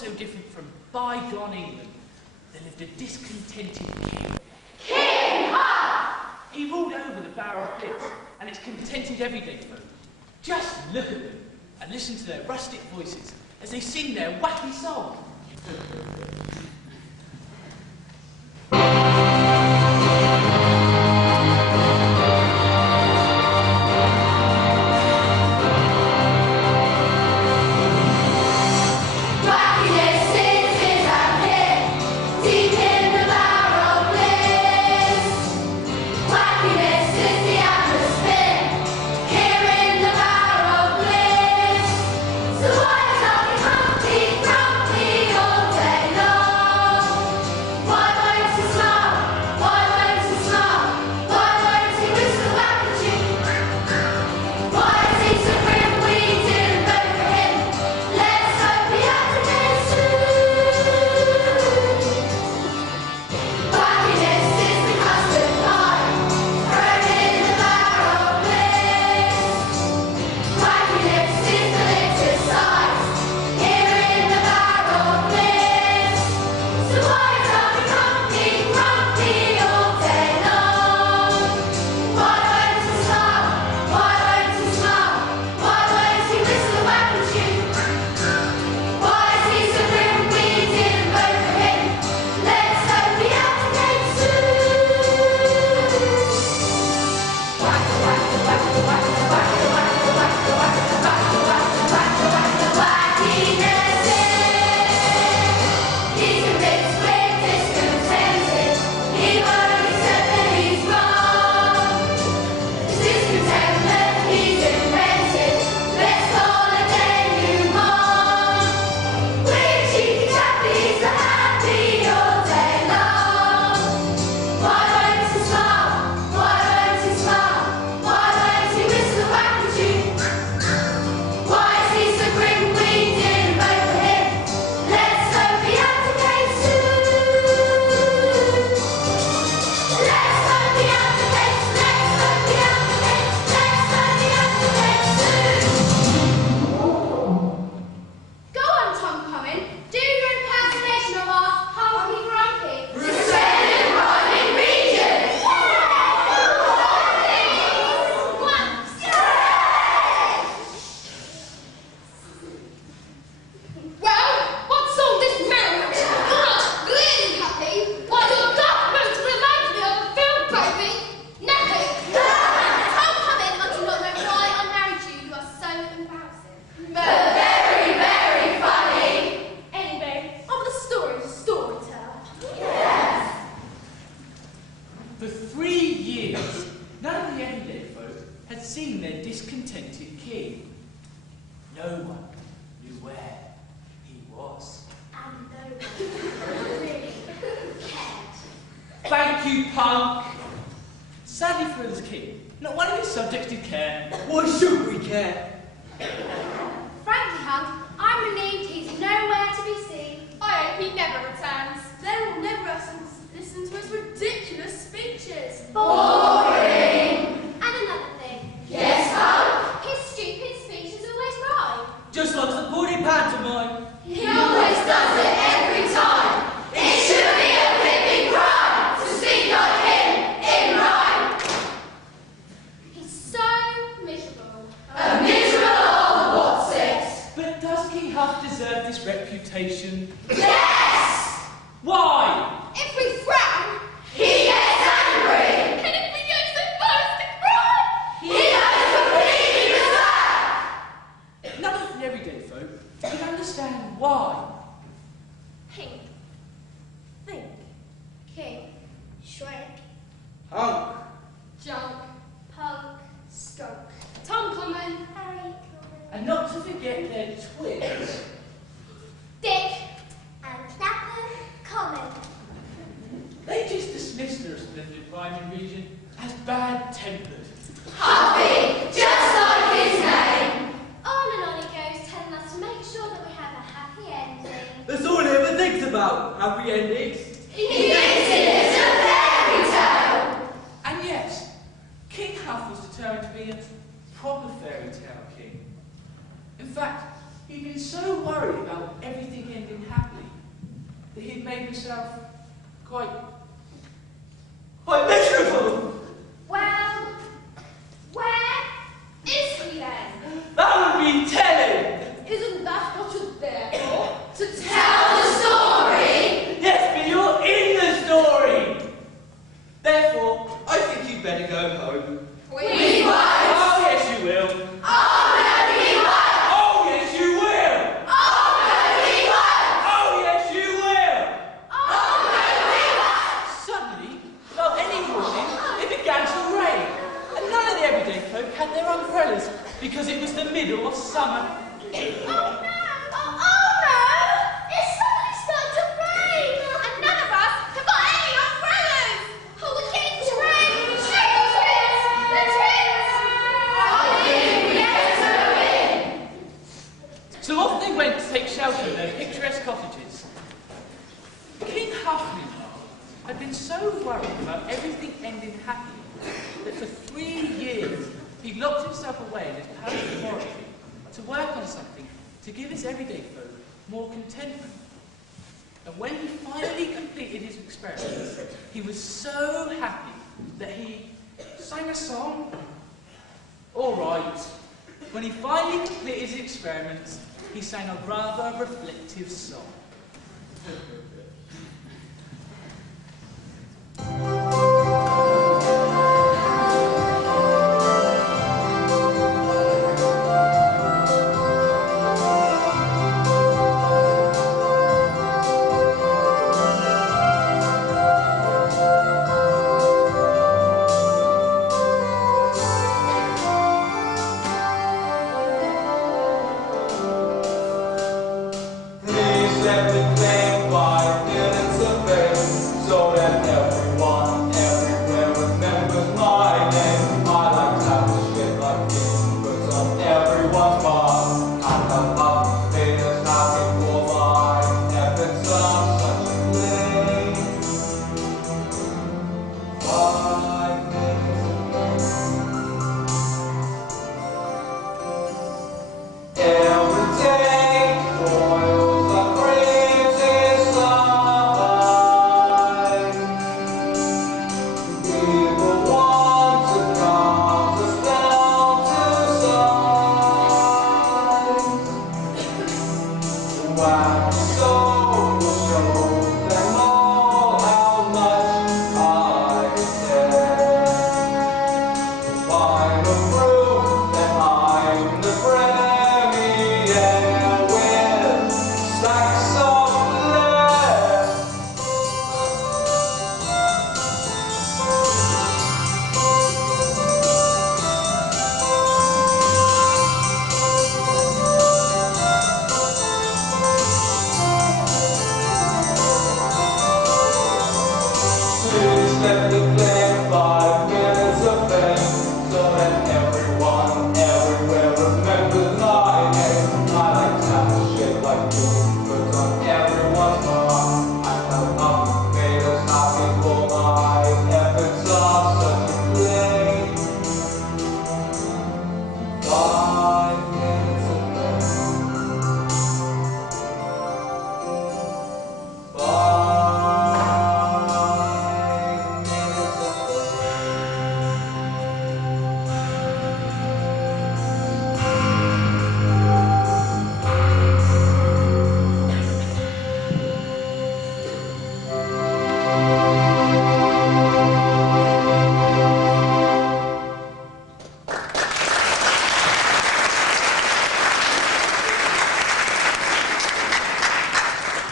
so different from bygone England, there lived a discontented king. King Huff! He ruled over the Bower of Bliss, and its contented everyday folk. Just look at them and listen to their rustic voices as they sing their wacky song. Just like the bloody pantomime. He always does it every time. It should be a flipping crime to speak like him in rhyme. He's so miserable. A miserable old what's it? But does King Huff deserve this reputation? Yes! Why? If we frown, he gets angry. And if we use the most to cry, he knows completely deserved. None of the everyday folk can understand why. Pink. Think. King. Shrink. Hunk. Junk. Punk. Skunk. Tom Common. Harry. And not to forget their twins. Dick. And Snapper. Common. They just dismissed their splendid rhyming region as bad-tempered. Huffy, just like his name. On and on he goes, telling us to make sure that we have a happy ending. That's all he ever thinks about, happy endings. He thinks it is a fairy tale. And yes, King Huff was determined to be a proper fairy tale king. In fact, he'd been so worried about everything ending happily himself quite miserable. Well, where is he then? That would be telling. Isn't that what you're there for? To tell the story? Yes, but you're in the story. Therefore, I think you'd better go home. We won't. Oh, yes, you will. Oh, no, we won't. Oh, yes, you will. Oh, no, we won't. Oh, yes, you will. Oh, no, we won't. Suddenly, without any warning, it began to rain, and none of the everyday folk had their umbrellas because it was the middle of summer. Oh, no. Oh, no. It's suddenly started to rain, and none of us have got any umbrellas. Oh, we're getting drenched. The trees. I think we better go in. So off they went to take shelter in their picturesque cottages. King Huff, meanwhile, had been so worried about everything ending happily that for 3 years he locked himself away in his palace laboratory to work on something to give his everyday folk more contentment. And when he finally completed his experiments, he was so happy that he sang a song. All right. When he finally completed his experiments, he sang a rather reflective song. Please let me claim 5 minutes of fame, so that everyone, everywhere remembers my name. I like to have this shit like this, but on everyone's mind. I come up, made us happy for my efforts are such a blame. 5 minutes of fame. Every day, boils a crazy sign. People want to count us down to size. Wacky Soap will show them all how much I care. Final proof that I'm the premier with stacks of bliss. Please let me claim 5 minutes of fame, so that everyone, everywhere remembers my name. I like to have shit like this, but on everyone's mind. I have not made us happy for my efforts are such a blame. 5 minutes of fame. 5 minutes of fame.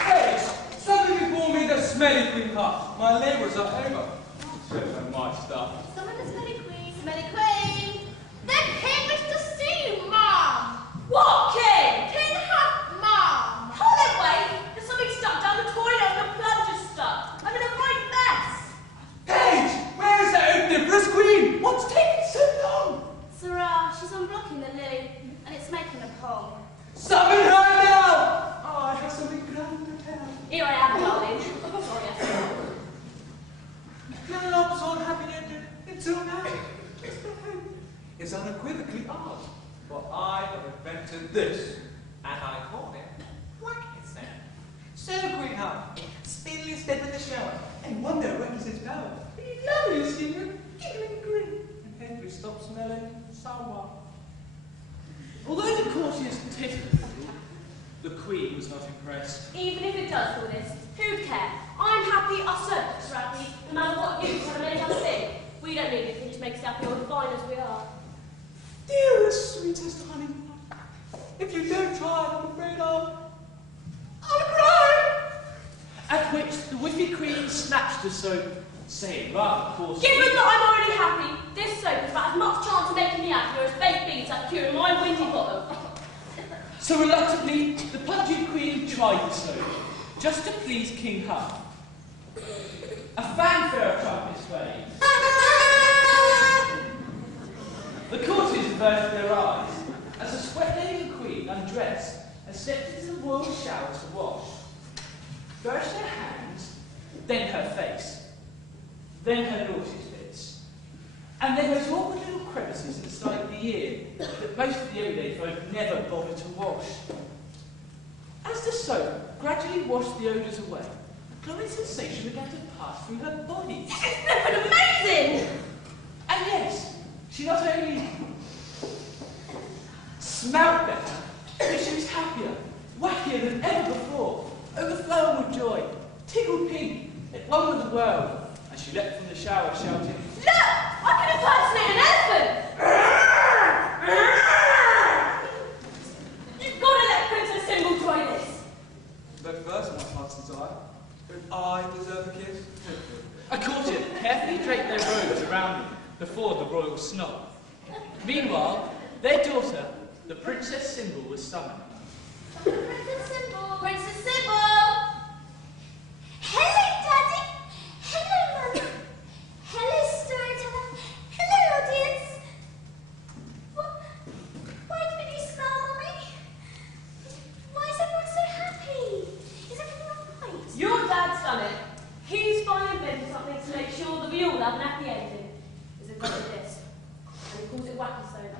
Hey, somebody brought me the smelly queen cup. My labours are over. Except for my stuff. Summon the smelly queen. Smelly queen. The king wishes to see you, Mom. What king? King Huff, Mom. Hold it, wait. There's something stuck down the toilet and the plunge is stuck. I'm in a right mess. Paige, where is that omnivorous queen? What's taking so long? Sarah, she's unblocking the loo, and it's making a pong. Summon her now! Oh, I have something grand to tell. Here I am, darling. Sorry, I said. Your love all happy ended until now. This thing is unequivocally ours. For I have invented this, and I call it Wacky Soap. So, Queen Huff, speedily step in the shower and wonder what is its power. Lovely, Senior, giggling grin, and Henry stops smelling sour. Although the courtiers tittered a little, the Queen was not impressed. Even if it does all this, who'd care? I'm happy, our servants are happy, no matter what you try to make us think. We don't need anything to make us happy or fine as we are. Dearest, sweetest honey, if you don't try, I'm afraid I'll cry. At which the whiffy Queen snatched the soap, saying rather coarsely, Given that I'm already happy, this soap has about as much chance of making me happier as baked beans have curing my windy bottom. So reluctantly, the pungent Queen tried the soap, just to please King Huff. A fanfare of trumpets played. The courtiers averted their eyes as the sweat-laden Queen undressed and stepped into the royal shower to wash. First her hands, then her face, then her naughty bits, and then those awkward little crevices at the side of the ear that most of the everyday folk never bother to wash. As the soap gradually washed the odours away, a glowing sensation began to pass through her body. This is flippin' amazing! And yes, she not only smelled better, but she was happier, wackier than ever before, overflowing with joy, tickled pink, at one with the world, as she leapt from the shower shouting, Look! I can impersonate an elephant! You've got to let Princess Symbol try this. But first, my heart's desire, don't I deserve a kiss? A courtier carefully draped their robes around them before the royal snob. Meanwhile, their daughter, the Princess Symbol, was summoned. Princess Symbol! Princess Symbol! Hello, Daddy! Hello, Mother! Hello, storyteller! Hello, audience! Why did you smile at me? Why is everyone so happy? Is everything all right? Your dad's done it. He's finally invented something to make sure that we all have an happy ending. Is it like this? And he calls it Wacky Soap.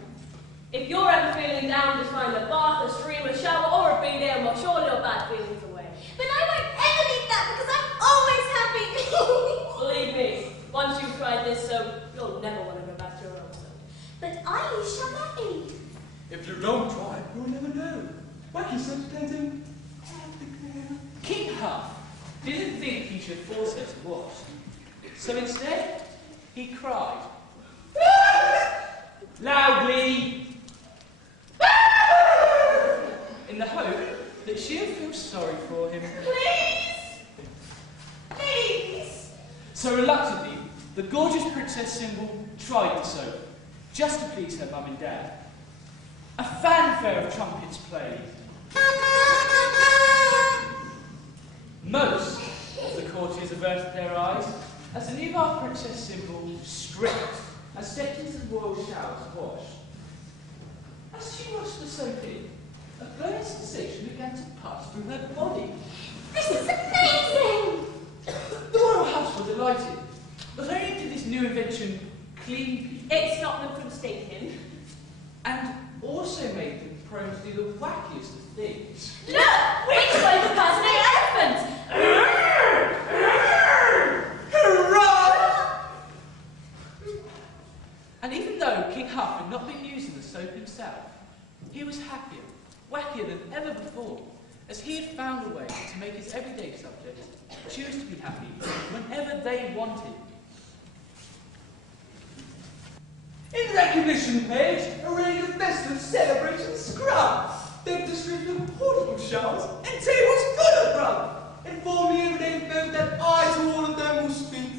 If you're ever feeling down, just find a bath, a stream, a shower, or a big and wash all your bad feelings away. But I won't ever need that because I'm always happy. Believe me, once you've tried this soap, you'll never want to go back to your old soap. But I use Cautionary. If you don't try, you'll never know. Wacky Soap's cleansing everywhere. King Huff didn't think he should force her to wash, so instead, he cried loudly, in the hope that she'll feel sorry for him. Please! Please! So reluctantly, the gorgeous Princess Symbol tried the soap, just to please her mum and dad. A fanfare of trumpets played. Most of the courtiers averted their eyes as the newborn Princess Symbol stripped and stepped into the royal shower to wash. As she washed the soap in, a glowing sensation began to pass through her body. This is amazing! The royal house were delighted. Not only did this new invention clean people, It stopped them from stinking. and also made them prone to do the wackiest of things. Look! Which way to impersonate elephants? Hurrah! And even though King Huff had not been using the soap himself, he was happier, wackier than ever before, as he had found a way to make his everyday subjects choose to be happy whenever they wanted. In recognition page, arrayed in festive celebration scrub. Decked the street with portable showers and tables full of grub. Inform the everyday folk that I to all of them will speak.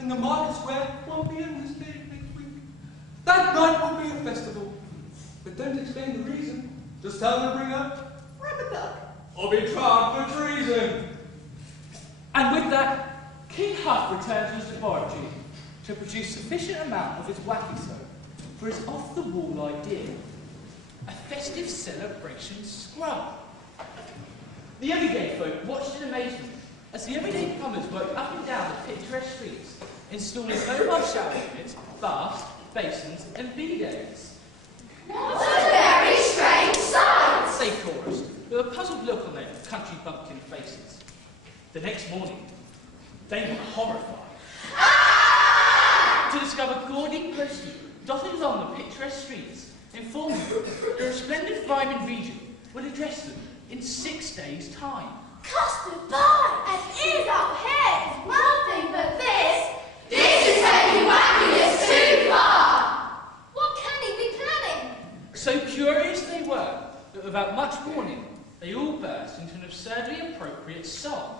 In the market square, 1 p.m. this day next week. That night will be a festival. But don't explain the reason. Just tell them to bring a rabbit duck or be tried for treason. And with that, King Huff returned to his laboratory to produce sufficient amount of his wacky soap for his off-the-wall idea, a festive celebration scrub. The everyday folk watched in amazement as the everyday plumbers worked up and down the picturesque streets, installing mobile shower units, baths, basins, and bidets. What a very strange sight! They chorused, with a puzzled look on their country bumpkin faces. The next morning, they were horrified to discover gaudy posters dotted along the picturesque streets, informing them the resplendent rhyming region would address them in 6 days' time. Custard pie and ears up heads, nothing but this. This is taking wackiness too far. What can he be planning? So curious they were that without much warning, they all burst into an absurdly appropriate song.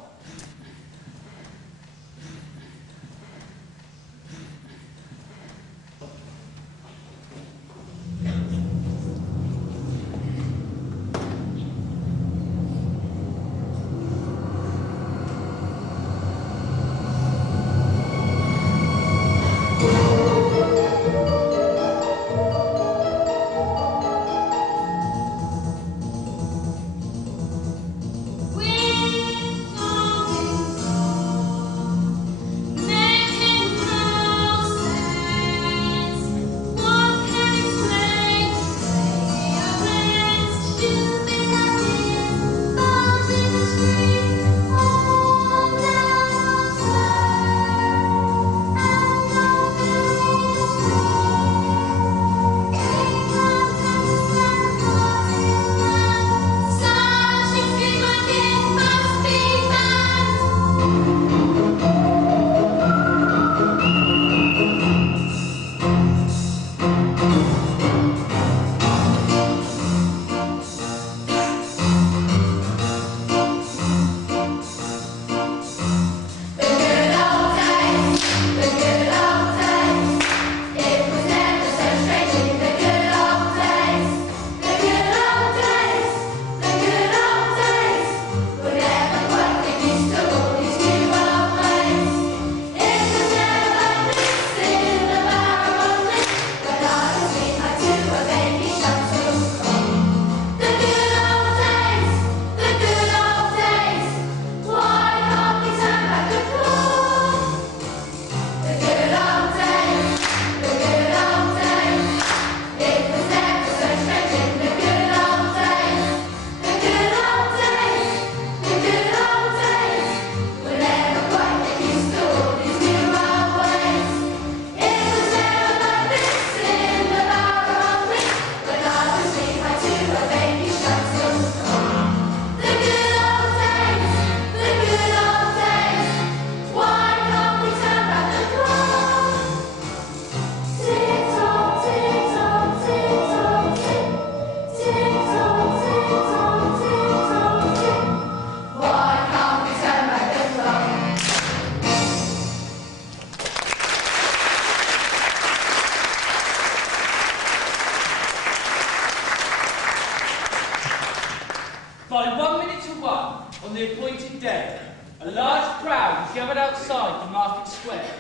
By 1:01 on the appointed day, a large crowd was gathered outside the market square,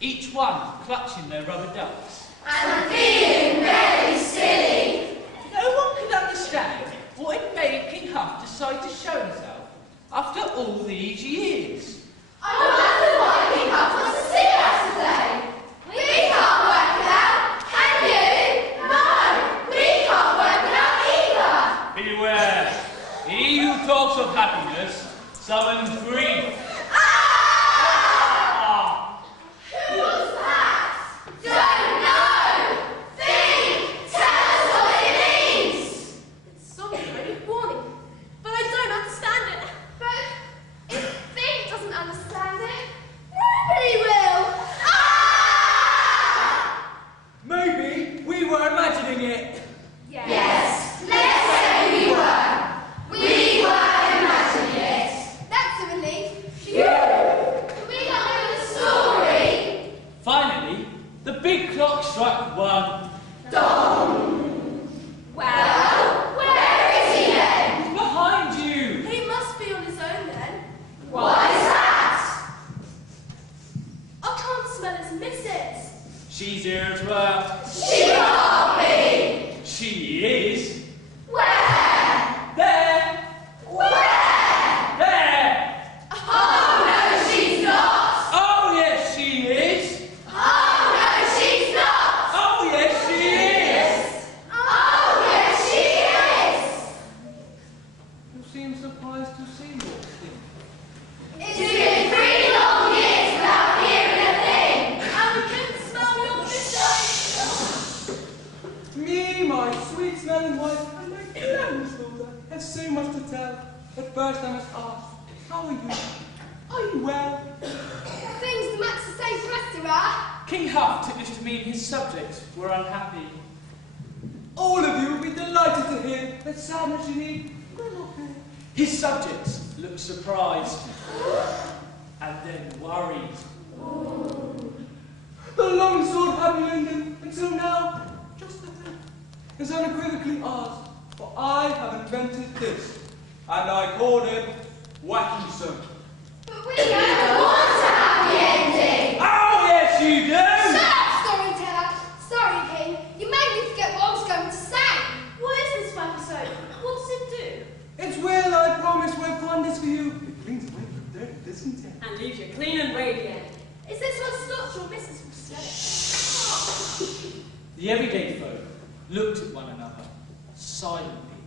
each one clutching their rubber ducks. I'm feeling very silly. No one could understand what had made King Huff decide to show himself after all these years. I wonder why King Huff wants to see us today. We can't work it out, can you? No, we can't work it out either. Beware, he who talks of happiness summons grief. Who was that? Don't know. Think. Tell us what it means. It's some kind of warning, but I don't understand it. But if Think doesn't understand it, nobody will. Maybe we were imagining it. Yes. Let's say we were. We were imagining it. That's a relief. Phew. Can we not know the story? Finally, the big clock struck 1. Dong. Well, where is he then? He's behind you. He must be on his own then. Why is that? I can't smell his missus. She's here as well. She can't be. She is. Where? There. Where? There. Oh no, she's not. Oh, yes, she is. Oh no, she's not. Oh, yes, she is. Oh yes, she is. You seem surprised to see your thing. But first I must ask, how are you? Are you well? Things the match the same for us, sirrah. King Huff took this to mean his subjects were unhappy. All of you will be delighted to hear that sadness you need will not be. His subjects looked surprised and then worried. The longsword having ended until now, just the thing, is unequivocally ours, for I have invented this, and I called it Wacky Soap. But we don't want a happy ending. Oh, yes, you do! Shut up, storyteller. Sorry, King. You made me forget what I was going to say. What is this Wacky Soap? What does it do? It's well, I promise, will find this for you. It brings away your dirty discontent. And leaves you clean and radiant. Is this what stops your missus from sweating? The everyday folk looked at one another silently.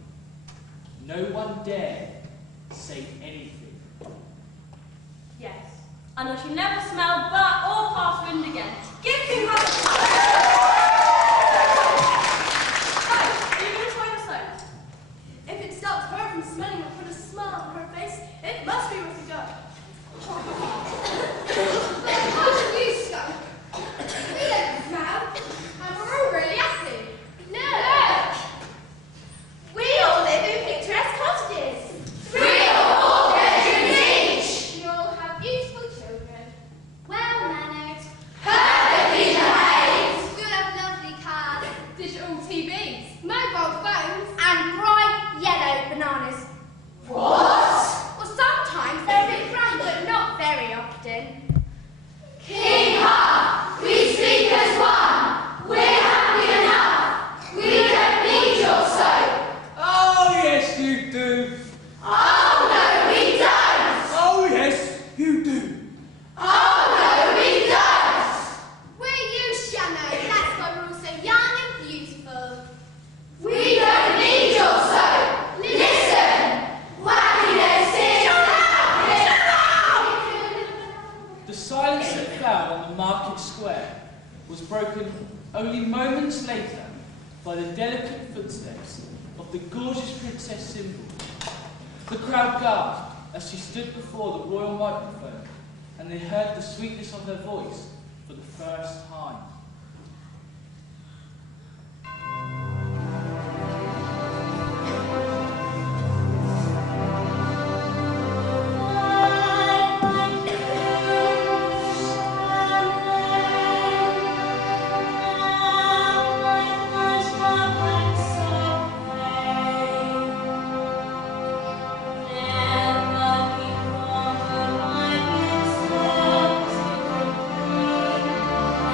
No one dared say anything. Yes. And I shall never smell butt or pass wind again. Give King Huff a time. Oh, are you going to try the soap? If it stops her from smelling or put a smile on her face, it must be worth a go. How should you skunk? We don't smell, and we're all really happy. No. We all live in picturesque cottages. 3 or 4 bedrooms each. You all have beautiful children, well-mannered, perfectly behaved, good have lovely cars, digital TVs, mobile phones, and bright yellow bananas. What? Well, sometimes they're a bit brown, but not very often. King Huff, we speak as one. We're happy enough. We don't need your soap. Oh, yes, you do. Oh, no, we don't. Oh, yes, you do. Oh, no, we don't. We're you, Shano. That's why we're all so young and beautiful. We don't need your soap. Listen. Wackiness is The silence that fell on the market square was broken only moments later by the delicate footsteps of the gorgeous Princess Symbol. The crowd gasped as she stood before the royal microphone, and they heard the sweetness of her voice for the first time.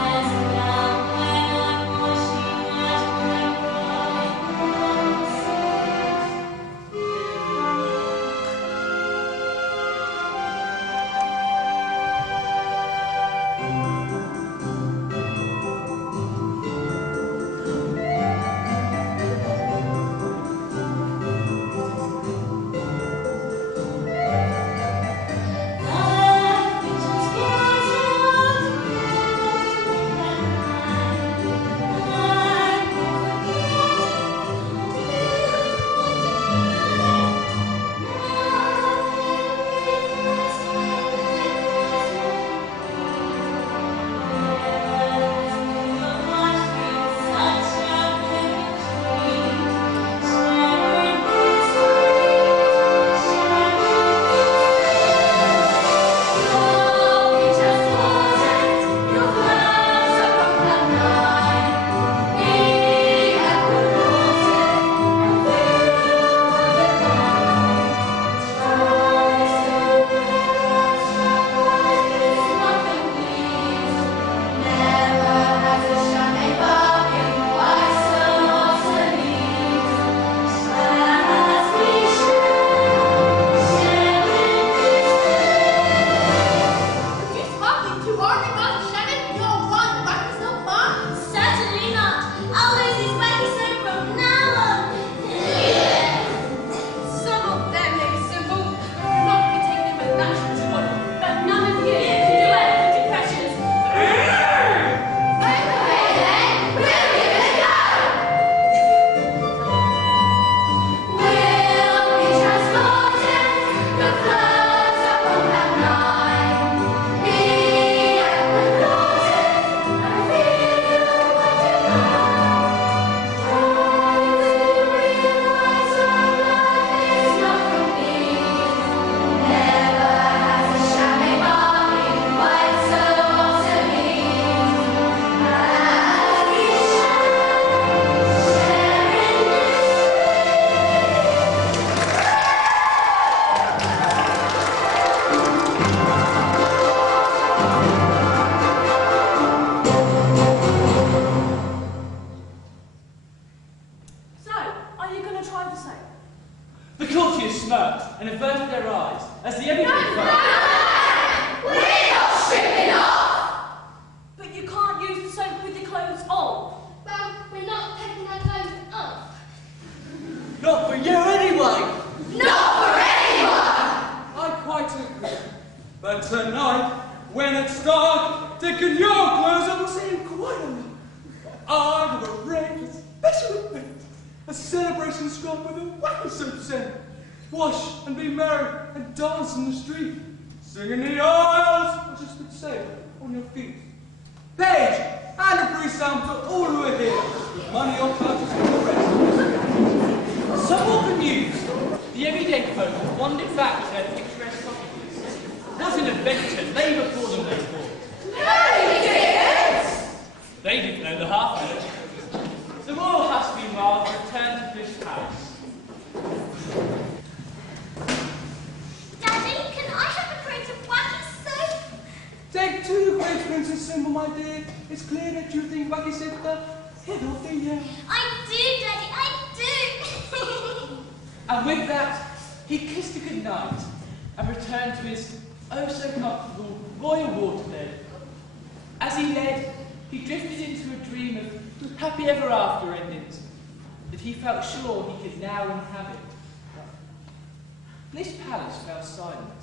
As And tonight, when it's dark, taking your clothes off, we'll sing quite a lot. I have arranged a special event, a celebration scrub with a Wacky Soap scent. Wash and be merry and dance in the street, sing in the aisles, or just be safe on your feet. Page, and a free sample to all who are here. Money or purchase for the rest. Somewhat bemused, the everyday folk wandered back to their picturesque cottages. What an adventure lay before them, they thought. No, he didn't! They didn't know the half of it. The royal husky Mark returned to his palace. Daddy, can I have a crate of Wacky Soap? Take two great Princess Symbol, my dear. It's clear that you think Wacky Soap the head of the year. I do, Daddy, I do! And with that, he kissed her goodnight and returned to his oh-so-comfortable royal waterbed. As he led, he drifted into a dream of happy ever after endings that he felt sure he could now inhabit. Bliss Palace fell silent,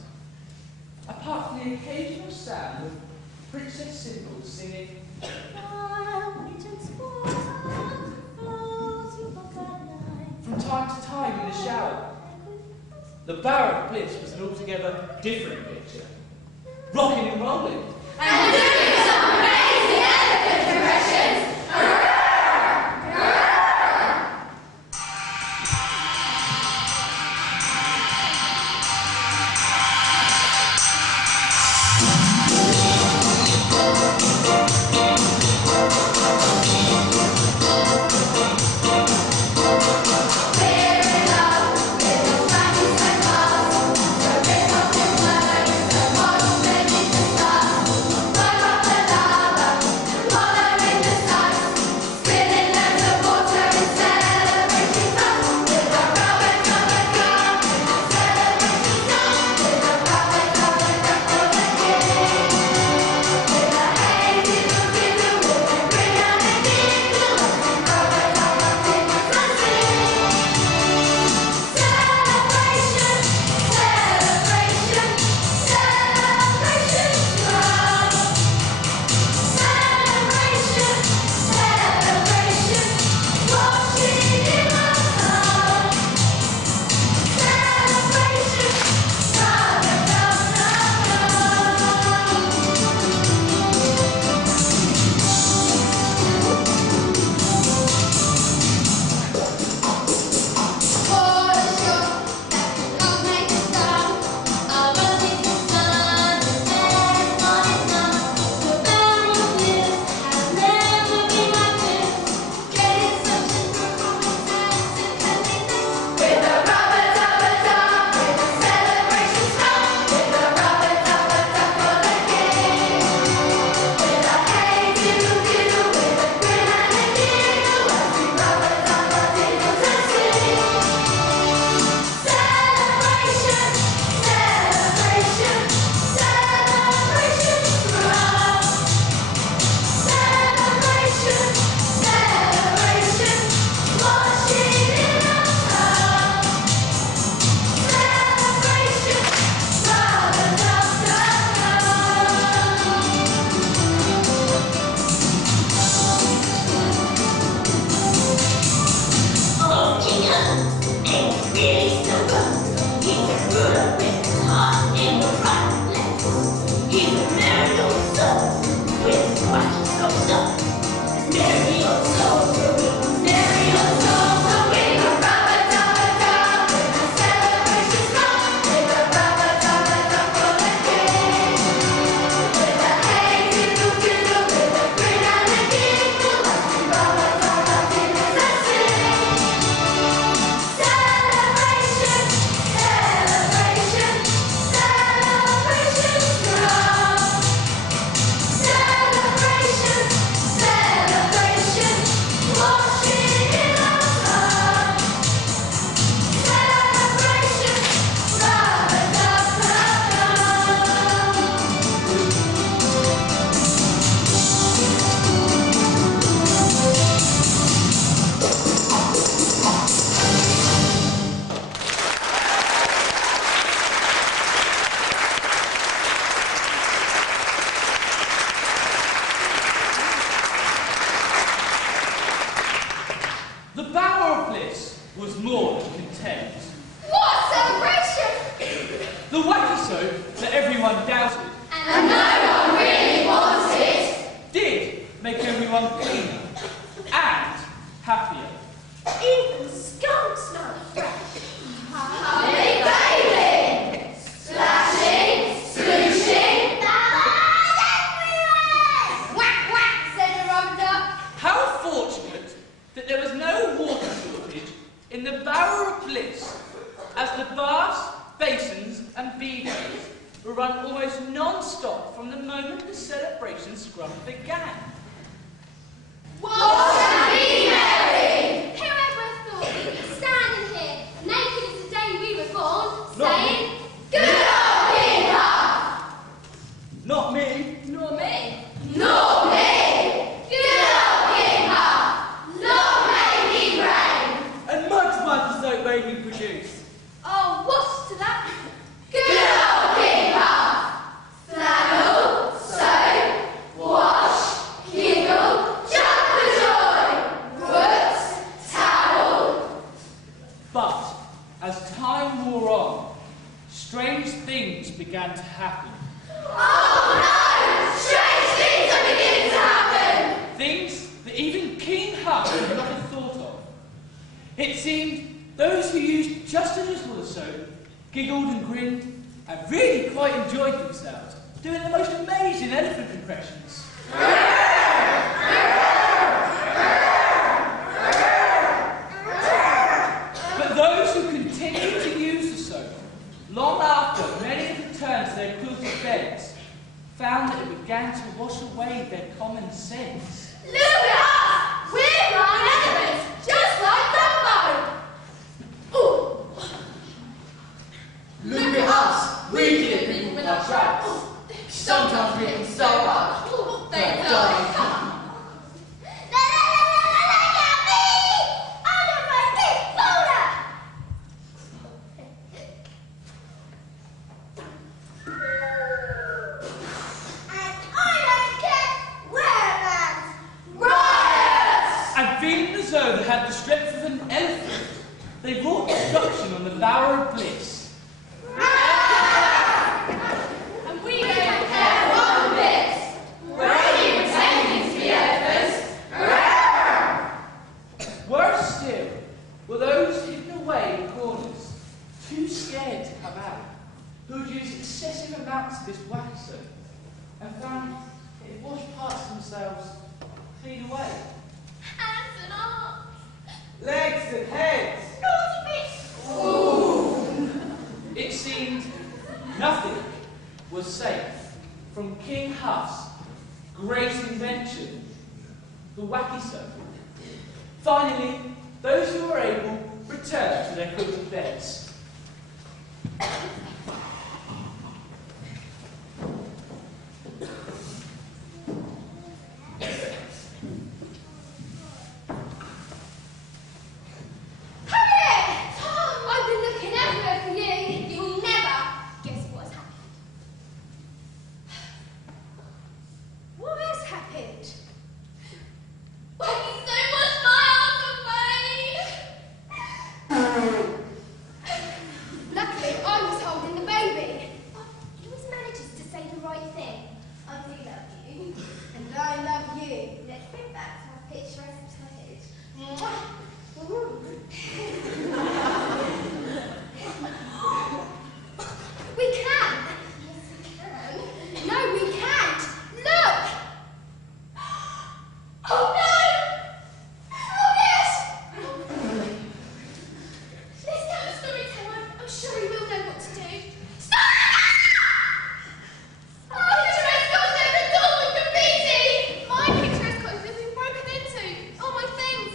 apart from the occasional sound of Princess Symbol singing, from time to time in the shower. The Bower of Bliss was an altogether different picture, rocking and rolling. And doing some amazing elephant impressions! Celebration! was more than content. What a celebration! The Wacky Soap that everyone doubted And no one really wanted. did make everyone cleaner and happier. Even skunks smell fresh. Happy baby! Splashing, splooshing, everywhere! Whack, whack, said the rubber duck. How fortunate that there was no water shortage in the Bower of Bliss, as the baths, basins and bidets were run almost non-stop from the moment the celebration scrum began. What a be merry! Whoever thought we'd be standing here, naked as the day we were born, Not saying, Good old King Huff! Not me. nor me. Nor me! Good old King Huff! Long may he reign! And much Wacky Soap may we produce. Oh, what's to that? Good old King Huff! Flannel, soap, wash, giggle, jump for joy! Roots, towel. But as time wore on, strange things began to happen. Oh no! Strange things are beginning to happen! Things that even King Huff would not have thought of. It seemed those who used just a little of the soap giggled and grinned and really quite enjoyed themselves, doing the most amazing elephant impressions. But those who continued to use the soap, long after many had returned to their quilted beds, found that it began to wash away their common sense. Look at us! We're flying elephants, just like Dumbo! Ooh. Look at us! We get people with our traps. Sometimes we can so much. They But don't. darling, Look at me! I'm a big boulder! And I don't care whereabouts! Riots! And feeling as though they had the strength of an elephant, they wrought destruction on the Bower of Bliss. And we We don't don't care one bit! We're only pretending to be elephants! Worse still were those hidden away in corners, too scared to come out, who had used excessive amounts of this Wacky Soap and found it washed parts of themselves clean away. hands and arms. legs and heads. Naughty bits. It seemed nothing was safe from King Huff's great invention, the Wacky Soap. Finally, those who were able returned to their quilted beds. I've been looking everywhere for you. You'll never guess what's happened. What has happened? Wacky so much miles away. Luckily, I was holding the baby. He always manages to say the right thing. I do love you. And I love you. Let's go back to our picturesque cottage. Mwah. Ooh. We can. Yes, we can. No, we can't. Look. Oh no! Oh yes! Let's tell the story teller. I'm sure he will know what to do. Our picturesque cottage is filled with graffiti. My picturesque cottage has been broken into. All my things.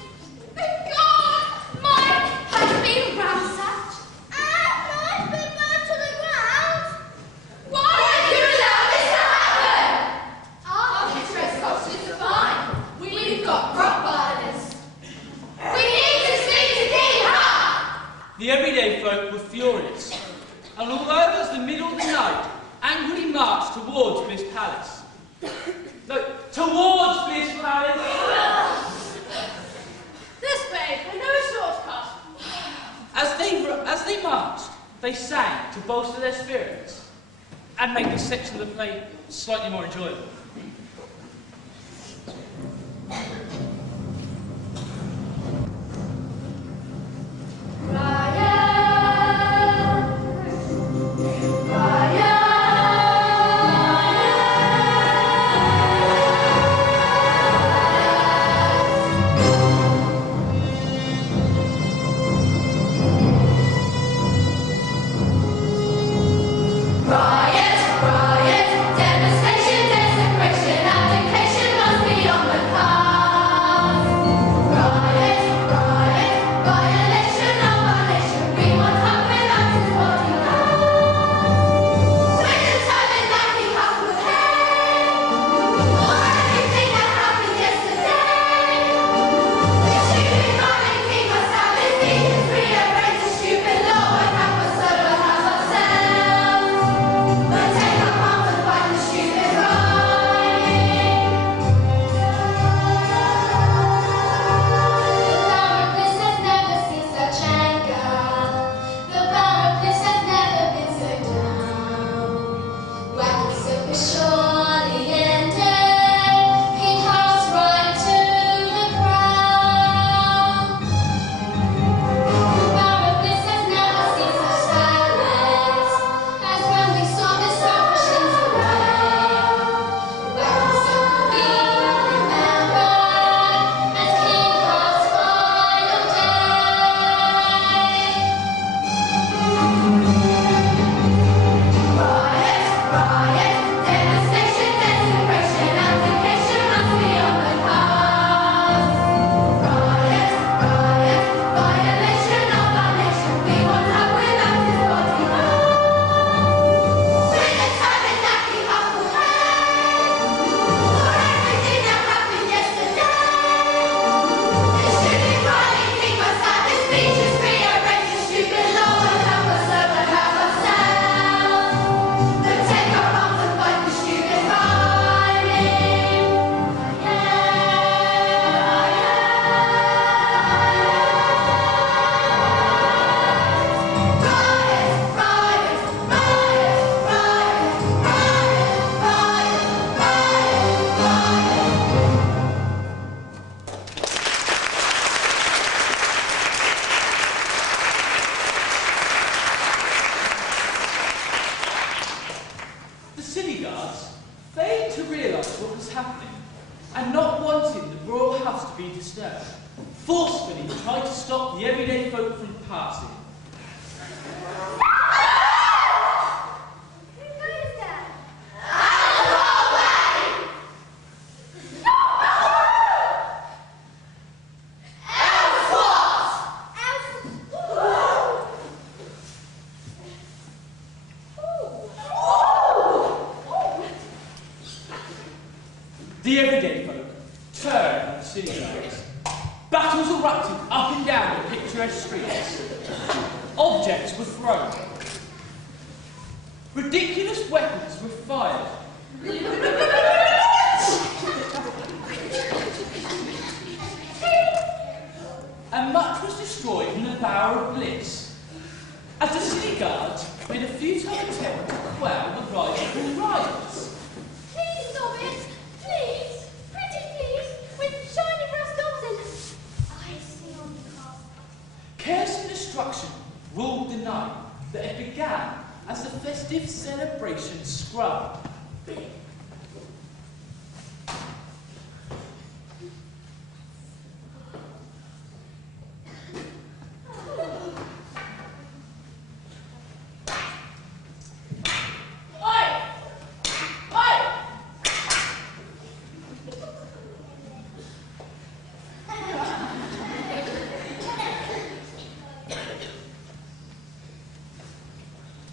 Thank God! Mine has been ransacked. And mine's been burned to the ground. Why have you allowed this to happen? Our picturesque cottages are fine. We've got Rottweilers. We need to speak to King Huff. The everyday folk were furious, and although it was the middle of the night, angrily marched towards Bliss Palace. No, towards Bliss Palace! This way, I know a shortcut. bolster their spirits and make this section of the play slightly more enjoyable. The everyday folk turned on the city guards. Battles erupted up and down the picturesque streets. Objects were thrown. Ridiculous weapons were fired. And much was destroyed in the Bower of Bliss, as the city guards made a futile attempt to quell the rising riots. Please stop it! Please! Pretty please! With shiny brass doors and icing on the carpet. Chaos and destruction ruled the night that it began as the festive celebration scrub.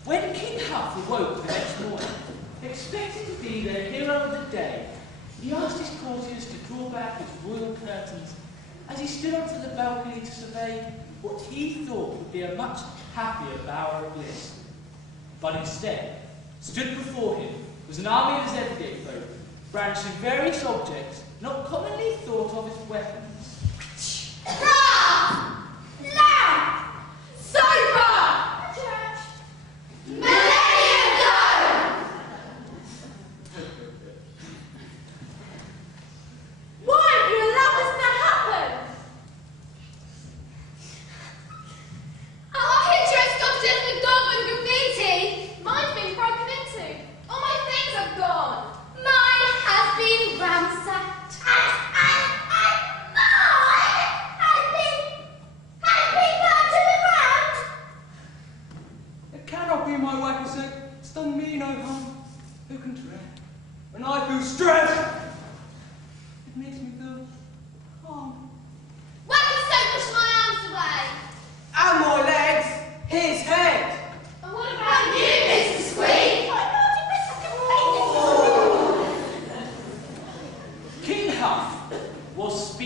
When King Huff awoke the next morning, expecting to be the hero of the day, he asked his courtiers to draw back his royal curtains as he stood onto the balcony to survey what he thought would be a much happier Bower of Bliss. But instead, stood before him was an army of his everyday folk, brandishing various objects not commonly thought of as weapons. Brass! Lamp! Sofa! Church!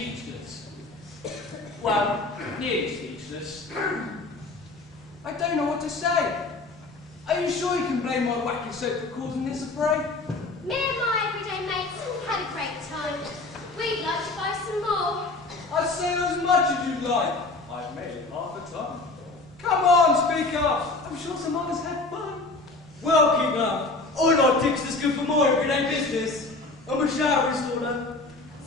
speechless. Well, nearly speechless. I don't know what to say. Are you sure you can blame my Wacky Soap for causing this affray? Me and my everyday mates had a great time. We'd like to buy some more. I'd say as much as you'd like. I've made half a ton. Come on, speak up. I'm sure some others had fun. Well, King Up, all our tips is good for more everyday business. I'm a shower installer.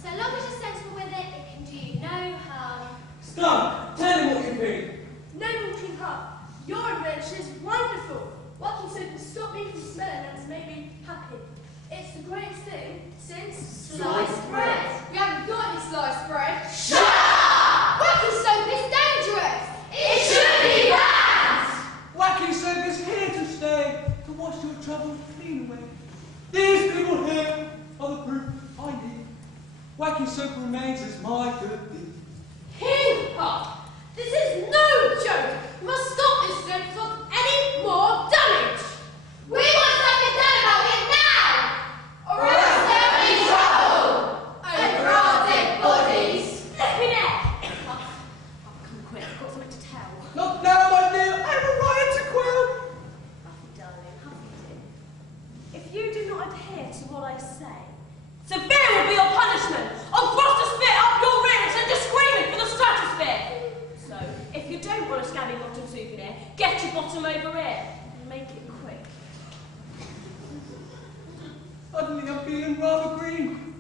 So long as you're sensible with it, it can do you no harm. Stop! Tell him what you think. Noble King Hart, your invention is wonderful. Wacky Soap has stopped me from smelling and has made me happy. It's the greatest thing since Sliced bread. We haven't got any sliced bread. Shut up! Wacky Soap is dangerous. It should be banned! Wacky Soap is here to stay, to wash your troubles clean away. These people here are the proof I need. Wacky Soap remains as my good deed. King Hart, this is no joke. We must stop this soap from any more damage. We want something done about it now! Or else there'll be trouble! And for our dead bodies! Flipping it! Come quick, I've got something to tell. Not now, my dear, I have a riot to quell. Huffy, darling, Huffy dear. If you do not adhere to what I say, severe will be your punishment. I'll thrust a spit up your rear and send you screaming for the stratosphere. So, if you don't want a scabby bottom souvenir, get your bottom over here and make it quick. Suddenly I'm feeling rather green.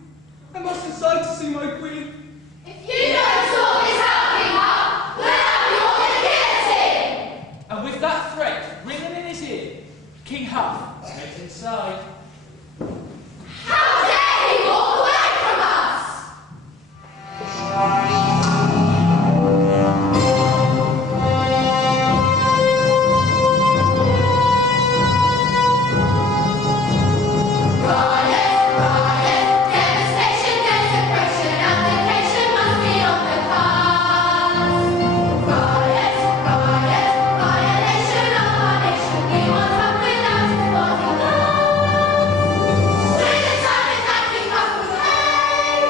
I must decide to see my queen. If you don't sort this out, King Hart, we'll have you on the guillotine! And with that threat ringing in his ear, King Huff stepped inside. How dare he walk away from us! Riot, devastation, desecration, abdication must be on the cards. Riot, violation of our nation, we must have without its bodyguards. When the time is that King Hart will pay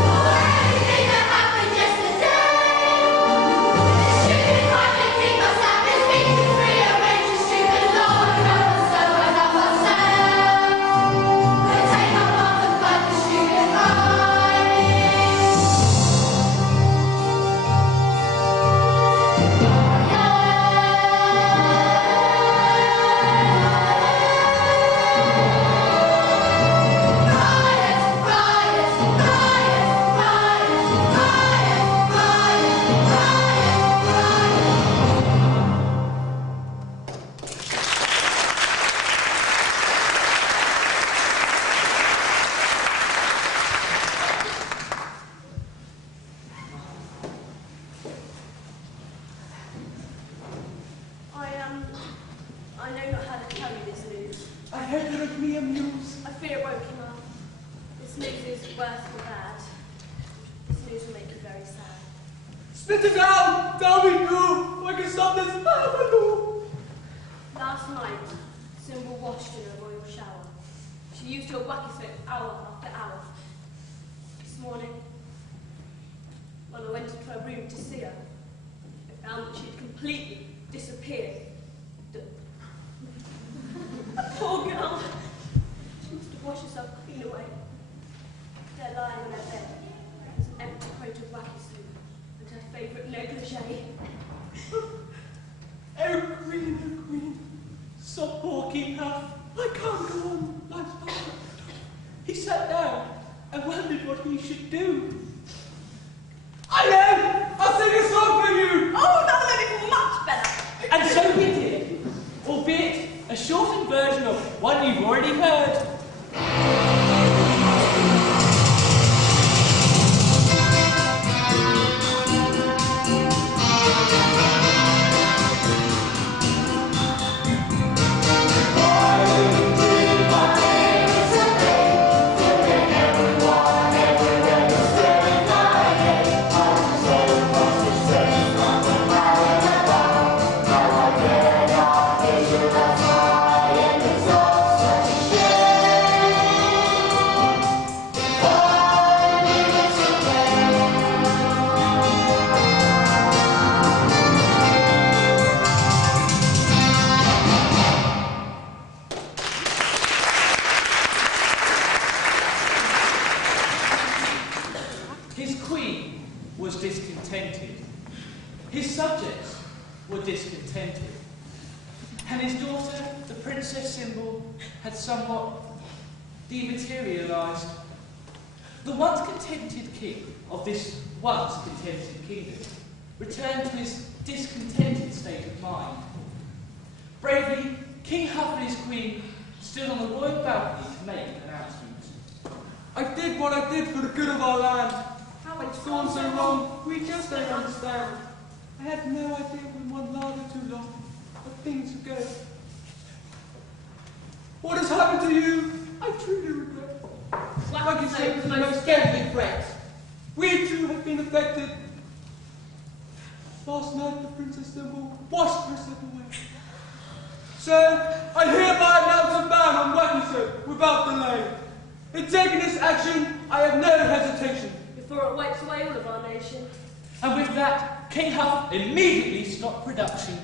for everything that happened yesterday. The stupid private king must have his victims rearrange the stupid law and have us so and have ourselves. We'll take our path and fight the stupid right. I know not how to tell you this news. I hope you'll me amuse. I fear it won't come up. This news is worse than bad. This news will make you very sad. Spit it out! Tell me you! I can stop this avenue! Last night, Symbol washed in a royal shower. She used her Wacky Soap hour after hour. This morning, when I went into her room to see her, I found that she had completely disappeared. Poor girl. She must have washed herself clean away. There lying on her bed was an empty crate of Wacky Soap and her favourite negligee. Oh, Queen, so poor King Huff. I can't go on. Life's hard. He sat down and wondered what he should do. I know! I'll sing a song for you! Oh, that will make it much better. And so he did, albeit a shortened version of one you've already heard. Yeah. was discontented. His subjects were discontented. And his daughter, the Princess Symbol, had somewhat dematerialised. The once contented king of this once contented kingdom returned to his discontented state of mind. Bravely, King Huff and his queen stood on the royal balcony to make announcements. I did what I did for the good of our land. How it's gone so wrong, we just don't understand. I had no idea when one lasted too long, but things would go. What has happened to you, I truly regret. Wacky Soap is the most deadly threat. We too have been affected. Last night the Princess Symbol washed herself away. So, I hereby announce a ban on Wacky Soap without delay. In taking this action, I have no hesitation. Before it wipes away all of our nation. And with that, King Huff immediately stopped production.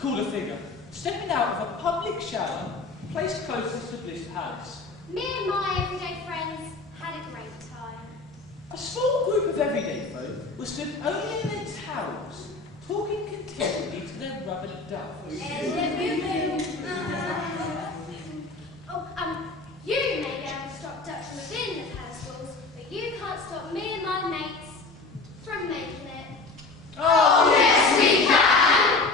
Cooler figure, stepping out of a public shower placed closest to Bliss Palace. Me and my everyday friends had a great time. A small group of everyday folk were stood only in their towels, talking contentedly to their rubber ducks. You may be able to stop Dutch within the palace walls, but you can't stop me and my mates from making it. Oh, yes, we can!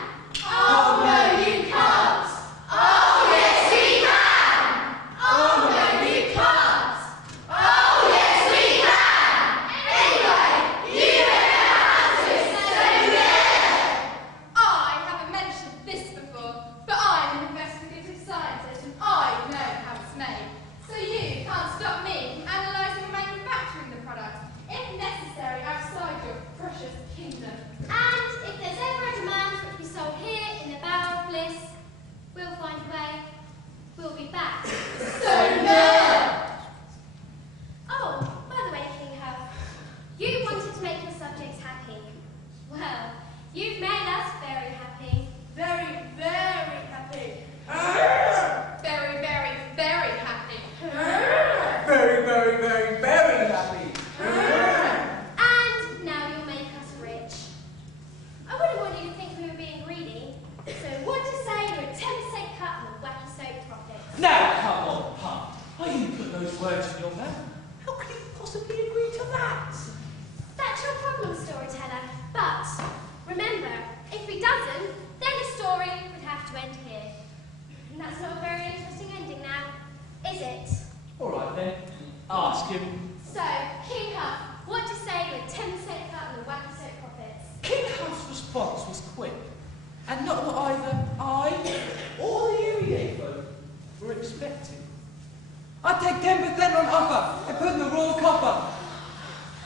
Oh, no, you can't! Oh, yes, we can! Oh, no, you can't! Oh, yes, we can! Anyway, you have to say there! I haven't mentioned this before, but I'm an investigative scientist and I know how it's made. So you can't stop me from analysing and manufacturing the product, if necessary, outside your precious kingdom. And if there's ever a demand for it to be sold here in the Bower of Bliss, we'll find a way. We'll be back. So no! Oh, by the way, King Huff, you wanted to make your subjects happy. Well, you've made us very happy. Very, very happy. Very, very, very happy. Very, very, very, very happy. And now you'll make us rich. I wouldn't want you to think we were being greedy. So what to say to a 10% cut on the Wacky Soap profits? now come on, Pup. I didn't put those words in your mouth. How can you possibly agree to that? That's your problem, storyteller. But remember, if he doesn't, then the story would have to end here. And that's not a very interesting ending now, is it? All right then, ask him. So, King Huff, what to say to a 10% cut on the Wacky Soap profits? King Huff's response was quick, and not what either I or the everyday folk were expecting. I take 10% on offer and put in the royal copper.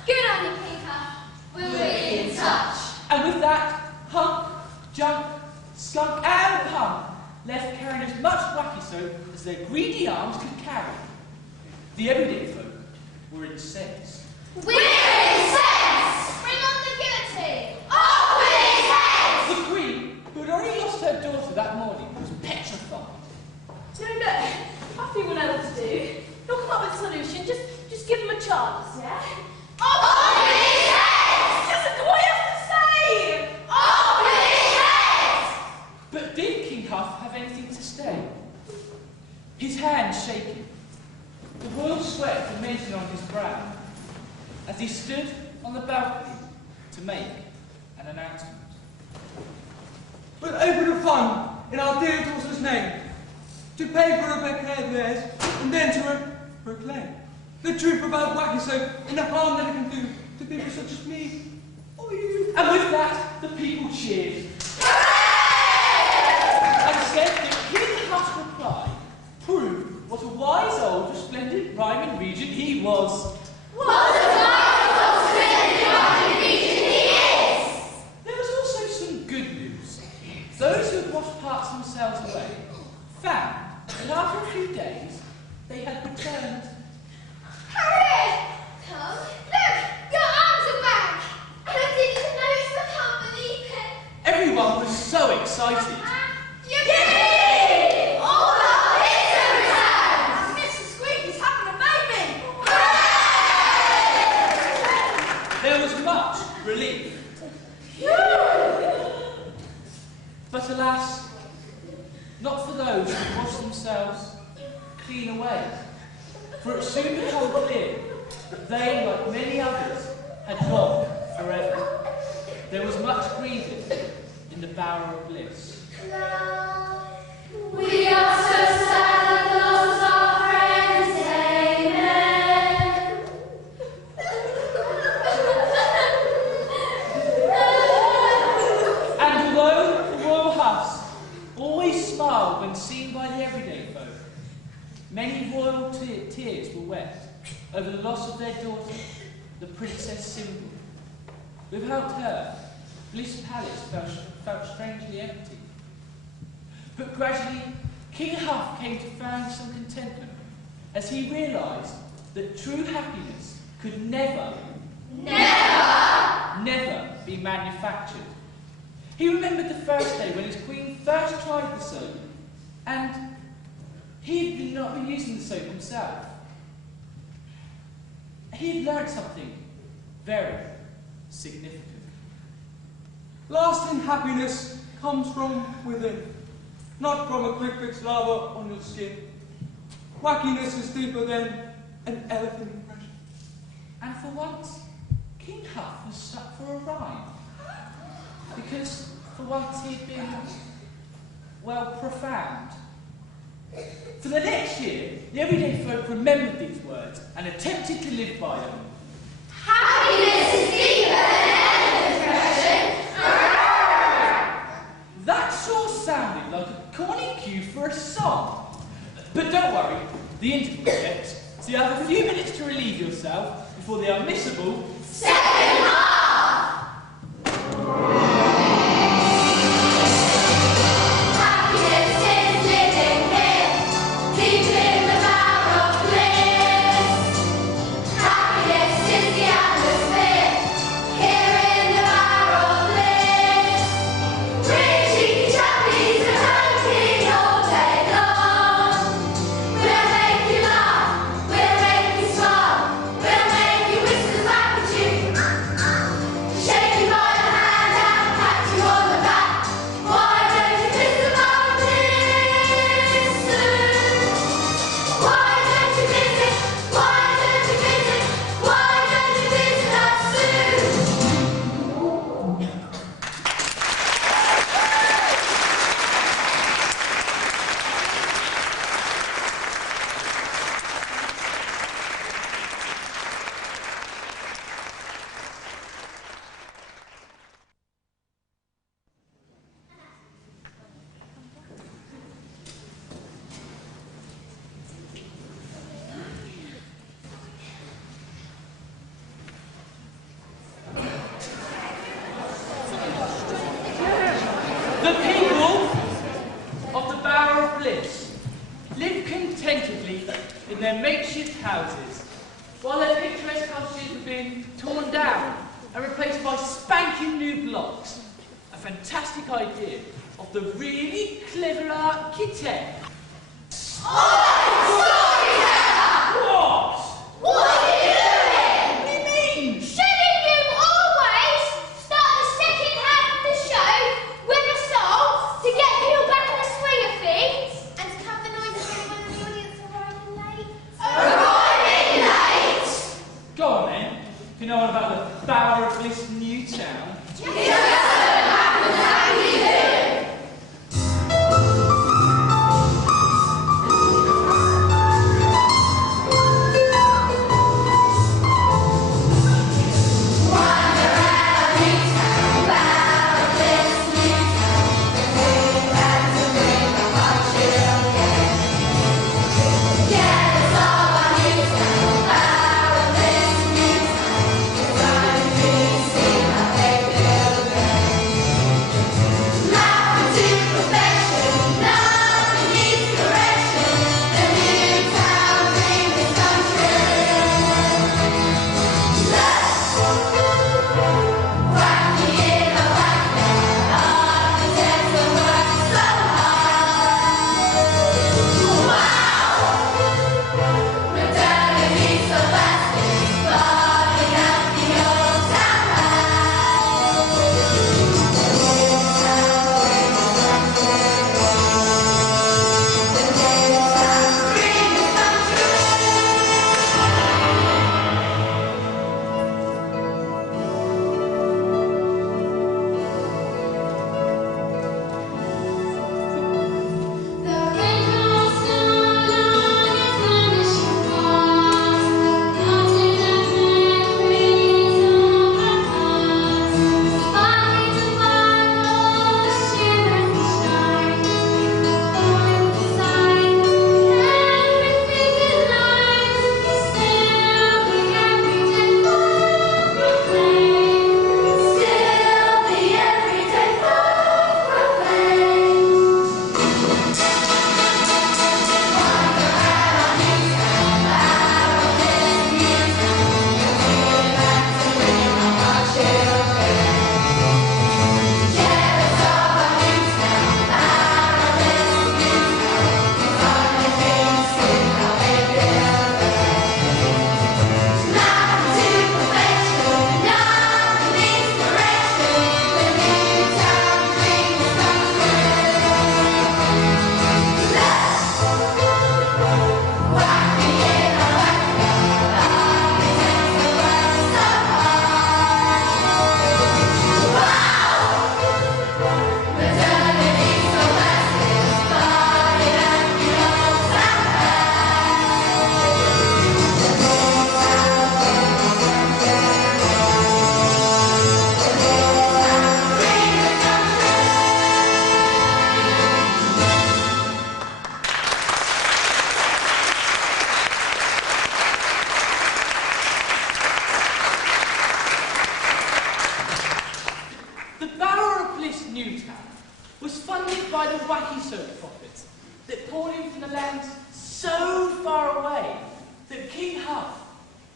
Good on you, King Huff. We'll be in touch. And with that, Hunk, Junk, Skunk, and Punk left carrying as much Wacky Soap as their greedy arms could carry. The everyday folk were incensed. We're incensed! Bring on the guillotine! Off with his head! The Queen, who had already lost her daughter that morning, was petrified. No, I think we know what to do. He'll come up with a solution. Just give him a chance, yeah? Off with his head! Listen to what he has to say! Off with his head! But did King Huff have anything to say? His hands shaking, the royal sweat commencing on his brow, as he stood on the balcony to make an announcement. We'll open a fund in our dear daughter's name to pay for Rebecca and theirs, and then to proclaim the truth about Wacky Soap and the harm that it can do to people such as me or you. And with that, the people cheered. And said that King Huff's reply proved what a wise old resplendent rhyming regent he was. What a wonderful splendid rhyming region he is! There was also some good news. Those who had washed parts of themselves away found that after a few days they had returned. Hurry! Tom, look! Your arms are back! And I didn't know it's the company pet. Everyone was so excited. Yippee! All our hits are returned! Mr. Squeak clean away, for it soon became clear that they, like many others, had gone forever. There was much grieving in the Bower of Bliss. We are so sad that lost our friends, amen. And although the royal house always smiled when seen by the everyday folk, many royal tears were wept over the loss of their daughter, the Princess Symbol. Without her, Bliss Palace felt strangely empty. But gradually, King Huff came to find some contentment as he realised that true happiness could never be manufactured. He remembered the first day when his queen first tried the soap, and he had not been using the soap himself. He had learned something very significant. Lasting happiness comes from within, not from a quick fix lava on your skin. Wackiness is deeper than an elephant impression. And for once, King Huff was stuck for a rhyme. Because for once he'd been, well, profound. For the next year, the everyday folk remembered these words and attempted to live by them. Happiness is deeper than an impression. That sure sounded like a corny cue for a song. But don't worry, the interval's next, so you have a few minutes to relieve yourself before the unmissable Second half. Happiness is living here, deep in the Bower of Bliss. Happiness is the atmosphere, here in the Bower of Bliss. We're cheeky chappies and hunting all day long. We'll make you laugh, we'll make you smile, we'll make you whistle back at you. Shake you by the hand and pat you on the back. Why don't you miss the Bower of Bliss soon? Why don't you visit? Why don't you visit? Why don't you visit us soon? The people of the Bower of Bliss lived contentedly in their makeshift houses, while their picturesque cottages were being torn down and replaced by spanking new blocks. A fantastic idea of the really clever architect. What? What are you doing? What do you mean? Shouldn't you always start the second half of the show with a song to get people back in the swing of things? And to cover the noise of anyone in the audience arriving late? Arriving late? Go on then. If you know all about the Bower of Bliss new town. Get us all our new town, Bower of Bliss new town.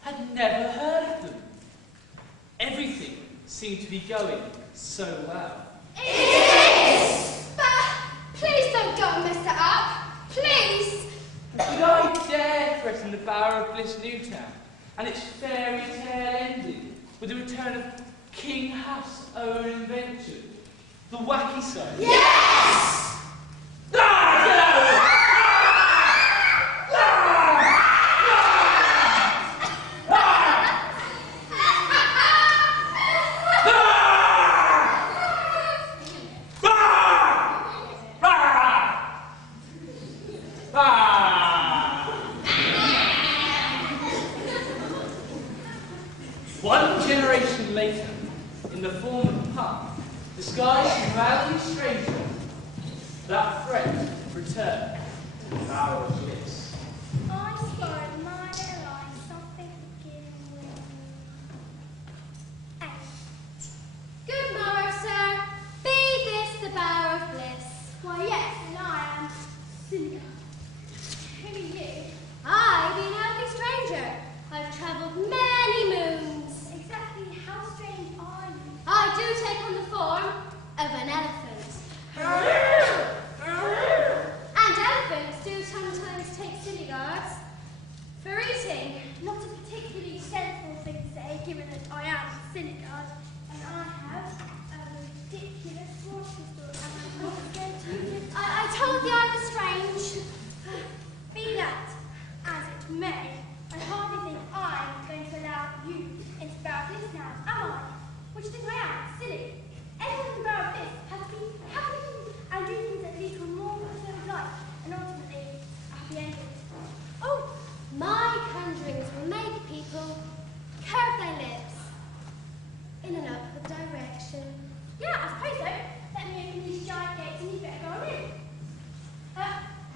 had never heard of them. Everything seemed to be going so well. It is! But please don't go and mess it up. Please! Could I dare threaten the Bower of Bliss Newtown and its fairy tale ending with the return of King Huff's own invention, the Wacky Soap? Yes! One generation later, in the form of a pun, disguised as an alley stranger, that threat returned to the Bower of Bliss. I spotted my line, something beginning with A. Good morrow, sir. Be this the Bower of Bliss? Why, yes, and I am Cinder. Who are you? I be an elderly stranger. I've travelled many moons. Exactly how strange are you? I do take on the form of an elephant. And elephants do sometimes take silly guards for eating. Not a particularly sensible thing to say, given that I am a synagogue, and I have a ridiculous sword pistol, and I'm not going to use it. I told thee I was strange. Be that as it may, I hardly think I'm going to allow you into Bower of Bliss now, am I? Which think I am, silly. Everyone in Bower of Bliss has to be happy and do things that lead to a more fulfilled life, and ultimately a happy ending. Oh, my conjurings will make people curve their lips in an upward direction. Yeah, I suppose so. Let me open these giant gates and you better go on in.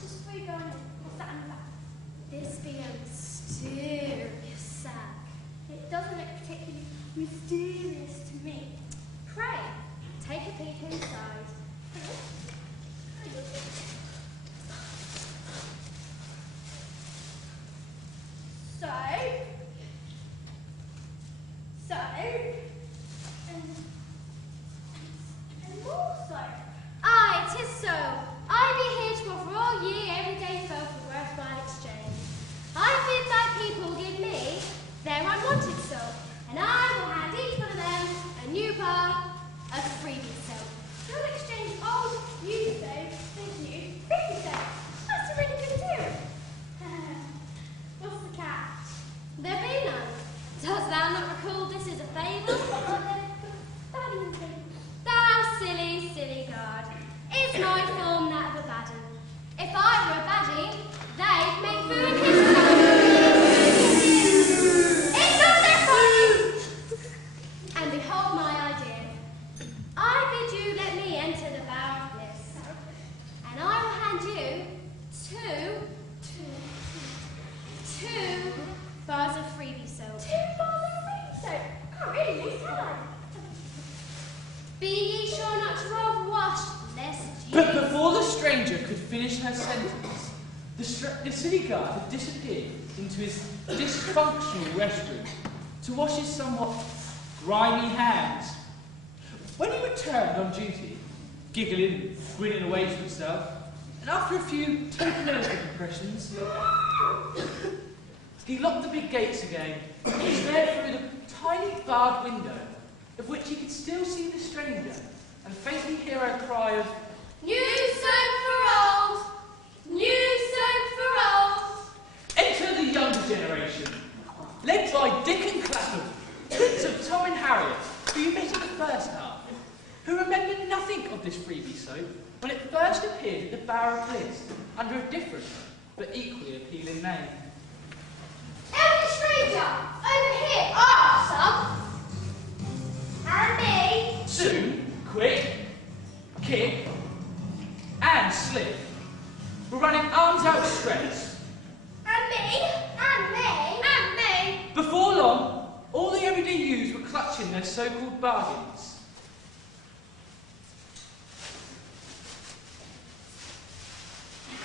Just before you go on in, what's that on the back? This be a mysterious sack. It doesn't look particularly mysterious to me. Pray, take a peek inside. And more so. Aye, 'tis so. I be here to offer all ye everyday folk a worthwhile exchange. I bid thy people give me their unwanted soap, and I will hand each one of them a new bar of freebie soap. You'll exchange old used soap with new freaky soap. That's a really good deal. What's the catch? There be none. Dost thou not recall this is a fable? Thou silly, silly guard. Is my form that of a baddie? If I were a baddie, they'd make food in his mouth. It's all their folly! And behold my idea. I bid you let me enter the Bower of Bliss. And I will hand you two bars of freebie soap. 2 bars of freaky soap. Can't really lose, can I? Be ye sure not to overwash, lest ye... But before the stranger could finish her sentence, the city guard had disappeared into his dysfunctional restroom to wash his somewhat grimy hands. When he returned on duty, giggling and grinning away to himself, and after a few tokenistic impressions, he locked the big gates again and stared through the tiny barred window, of which he could still see the stranger and faintly hear her cry of, New soap for old! New soap for old! "Enter the younger generation, led by Dick and Clapham, twins of Tom and Harriet, who you met in the first half, who remembered nothing of this freebie soap when it first appeared at the Bower of Bliss under a different but equally appealing name. Elder stranger, over here, some! And me! Soon, quick, kick, and slip were running arms outstretched. And me. And me. And me. Before long, all the everyday youths were clutching their so-called bargains.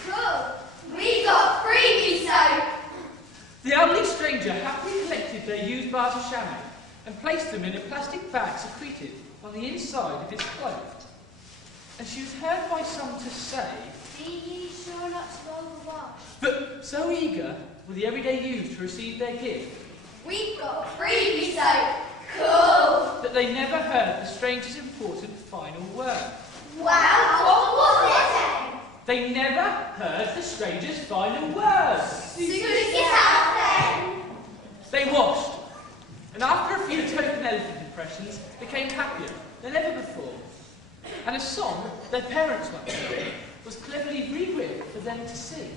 Cool. We got freebie soap. The elderly stranger happily collected collected their used bars of chamois and placed them in a plastic bag secreted on the inside of its cloak. And she was heard by some to say, Be ye sure not to overwash. but so eager were the everyday youths to receive their gift, We've got freebie soap. Cool. that they never heard the stranger's important final word. Wow, what was it then? They never heard the stranger's final words. Suit it out then. They washed, and after a few token elephant impressions, became happier than ever before. And a song their parents once sang was cleverly rewritten for them to sing.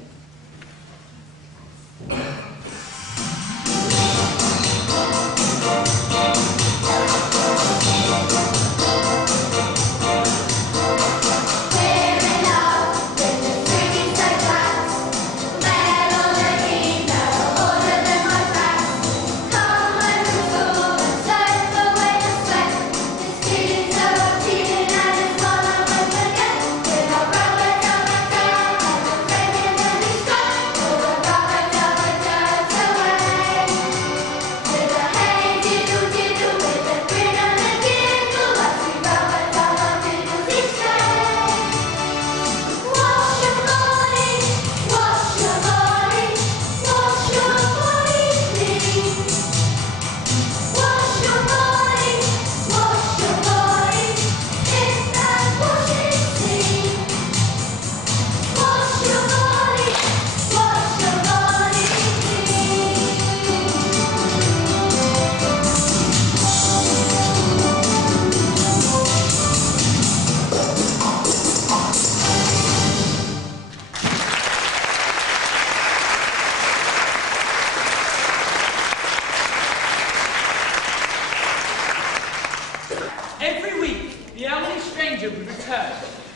Every week, the elderly stranger would return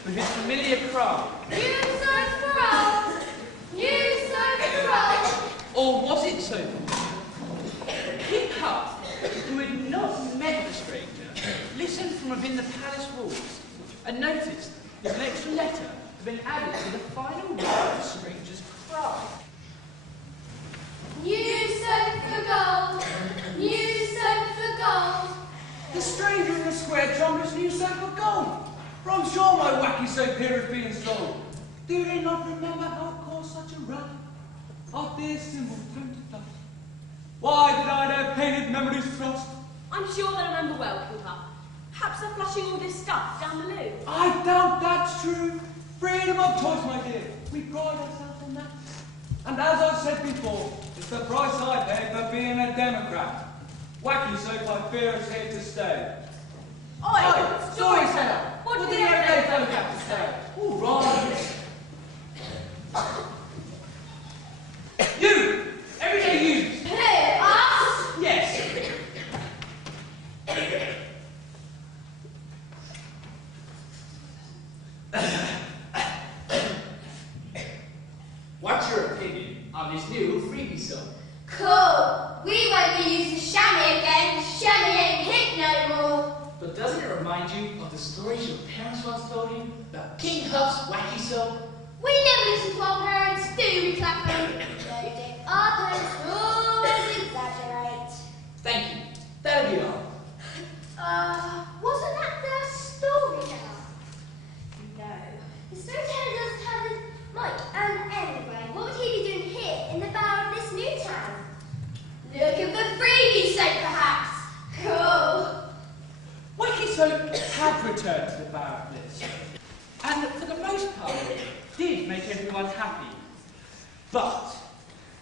with his familiar cry. You so proud. You so proud. Or was it so? King Hutt, who had not met the stranger, listened from within the palace walls and noticed that an extra letter had been added to the final word of the stranger's cry. New soap for gold. New soap for gold. The stranger in the square trumpets new soap of gold. For I'm sure my wacky soap here is being sold. Do they not remember how it caused such a rush? Our dear symbol turned to dust. Why did I their painted memories thrust? I'm sure they remember well, King Hutt. Perhaps they're flushing all this stuff down the loo. I doubt that's true. Freedom of choice, my dear. We pride ourselves on that. And as I said before, it's the price I pay for being a Democrat. Wacky soap, I fear, is here to stay. Oi, Storyteller! What What do do the the everyday everyday folk folk have have to to say? say? All right. You! Everyday you! Who? Us? Yes! What's your opinion on this new freebie soap? Cool. We won't be using chamois again. Chamois ain't hit no more. But doesn't it remind you of the stories your parents once told you about King Hutt's wacky soap? We never listen to our parents, do we, Clapham? No, Dick. Our parents always exaggerate. Thank you. That'll be all. Wasn't that the storyteller? No. The storyteller doesn't have his mic. Anyway, what would he be doing here in the Bower of Bliss new town? Looking for freebie soap, perhaps? Cool. Wacky Soap had returned to the Bower of Bliss, and for the most part did make everyone happy. But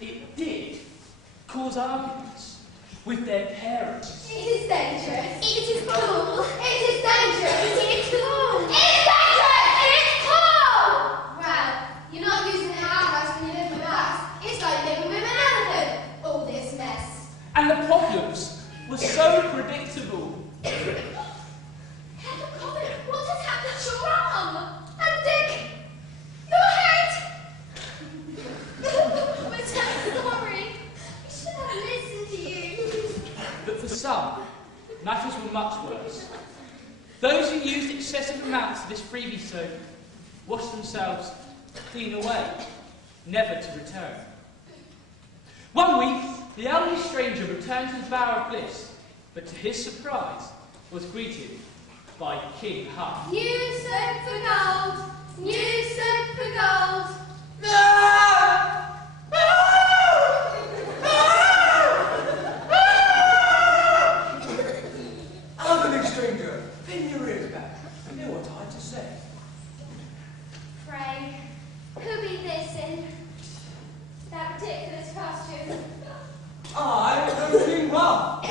it did cause arguments with their parents. It is dangerous. It is cool. It is dangerous. It is cool. It is dangerous. It is cool. Well, you're not using it our house when you live with us. It's like living with an elephant. All this mess. And the problems were so predictable. Heaven Coven, what has happened to your arm? And Dick, your head. We're so sorry. We should have listened to you. But for some, matters were much worse. Those who used excessive amounts of this freebie soap washed themselves clean away, never to return. One week, The elderly stranger returned to the Bower of Bliss, but to his surprise was greeted by King Huff. New soap for gold, new soap for gold. Elderly stranger, pin your ears back. You know what I had to say. Pray, who be this in that ridiculous costume? I am King Huff.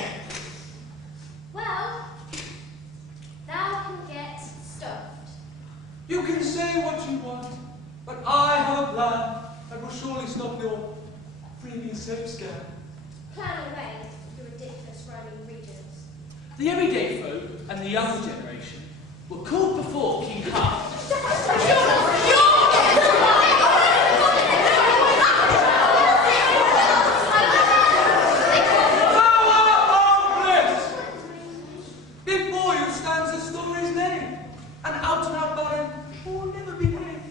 Well, thou can get stuffed. You can say what you want, but I have a plan that will surely stop your previous soap scam. Plan away, you ridiculous rhyming regions. The everyday folk and the younger generation were called before King Huff. Before you stands the story's name, an out-and-out baron who will never behave.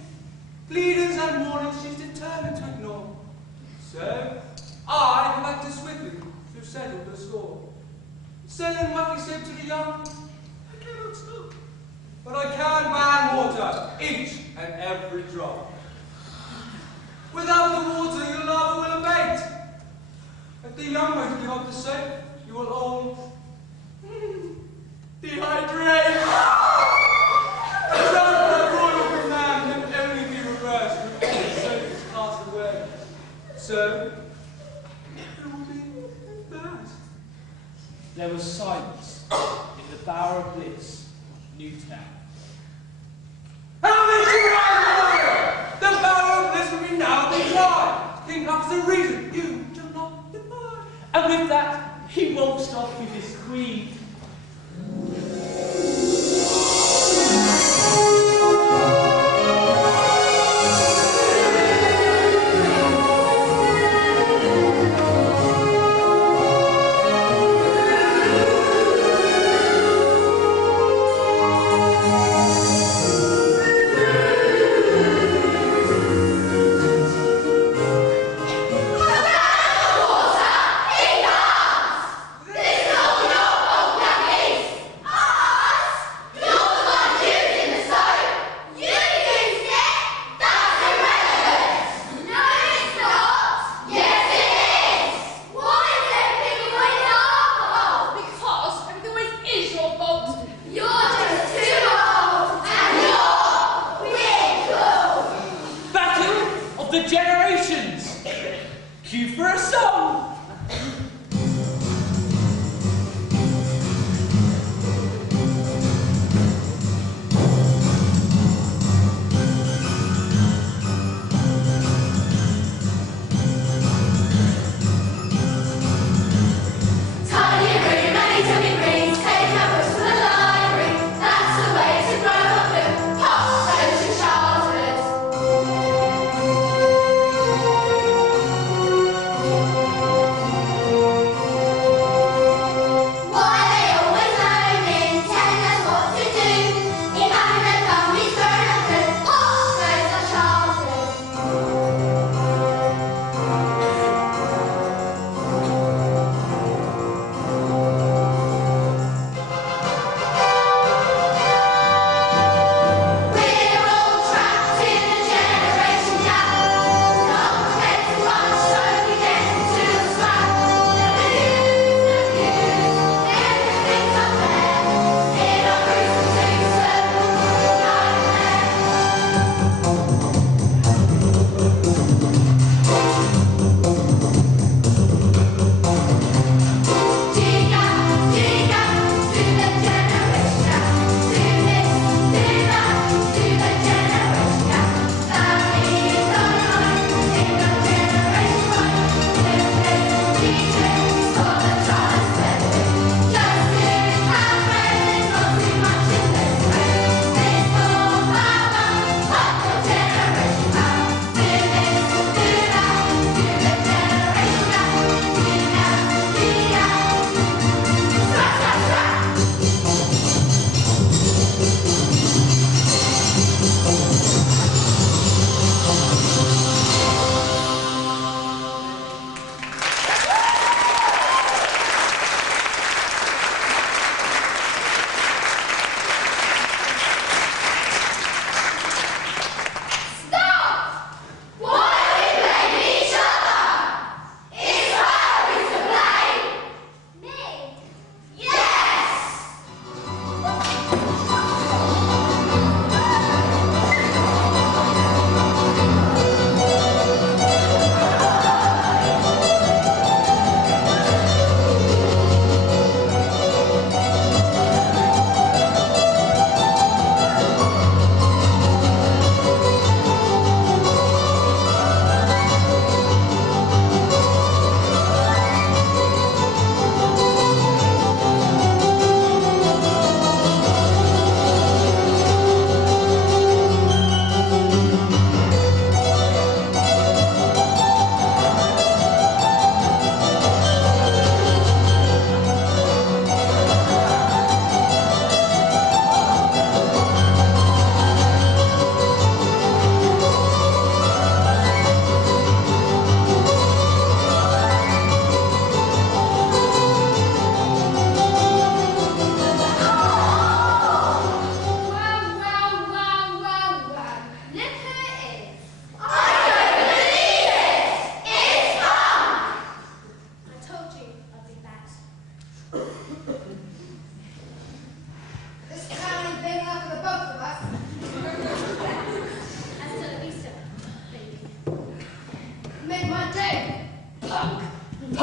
Pleaders and warnings she's determined to ignore. So, I have acted swiftly to settle the score. Selling Wacky Soap to the young, I cannot stop. But I can ban water, each and every drop. Without the water, your lava will abate. If the young won't give up the soap, you will all dehydrate. The drug royal command can only be reversed when the soap is cast away. So, it will be that. There was silence in the Bower of Bliss, Newtown. How many times the Bower of Bliss will be now be dry. King Huff's the reason you do not depart. And with that, he waltzed off with his queen.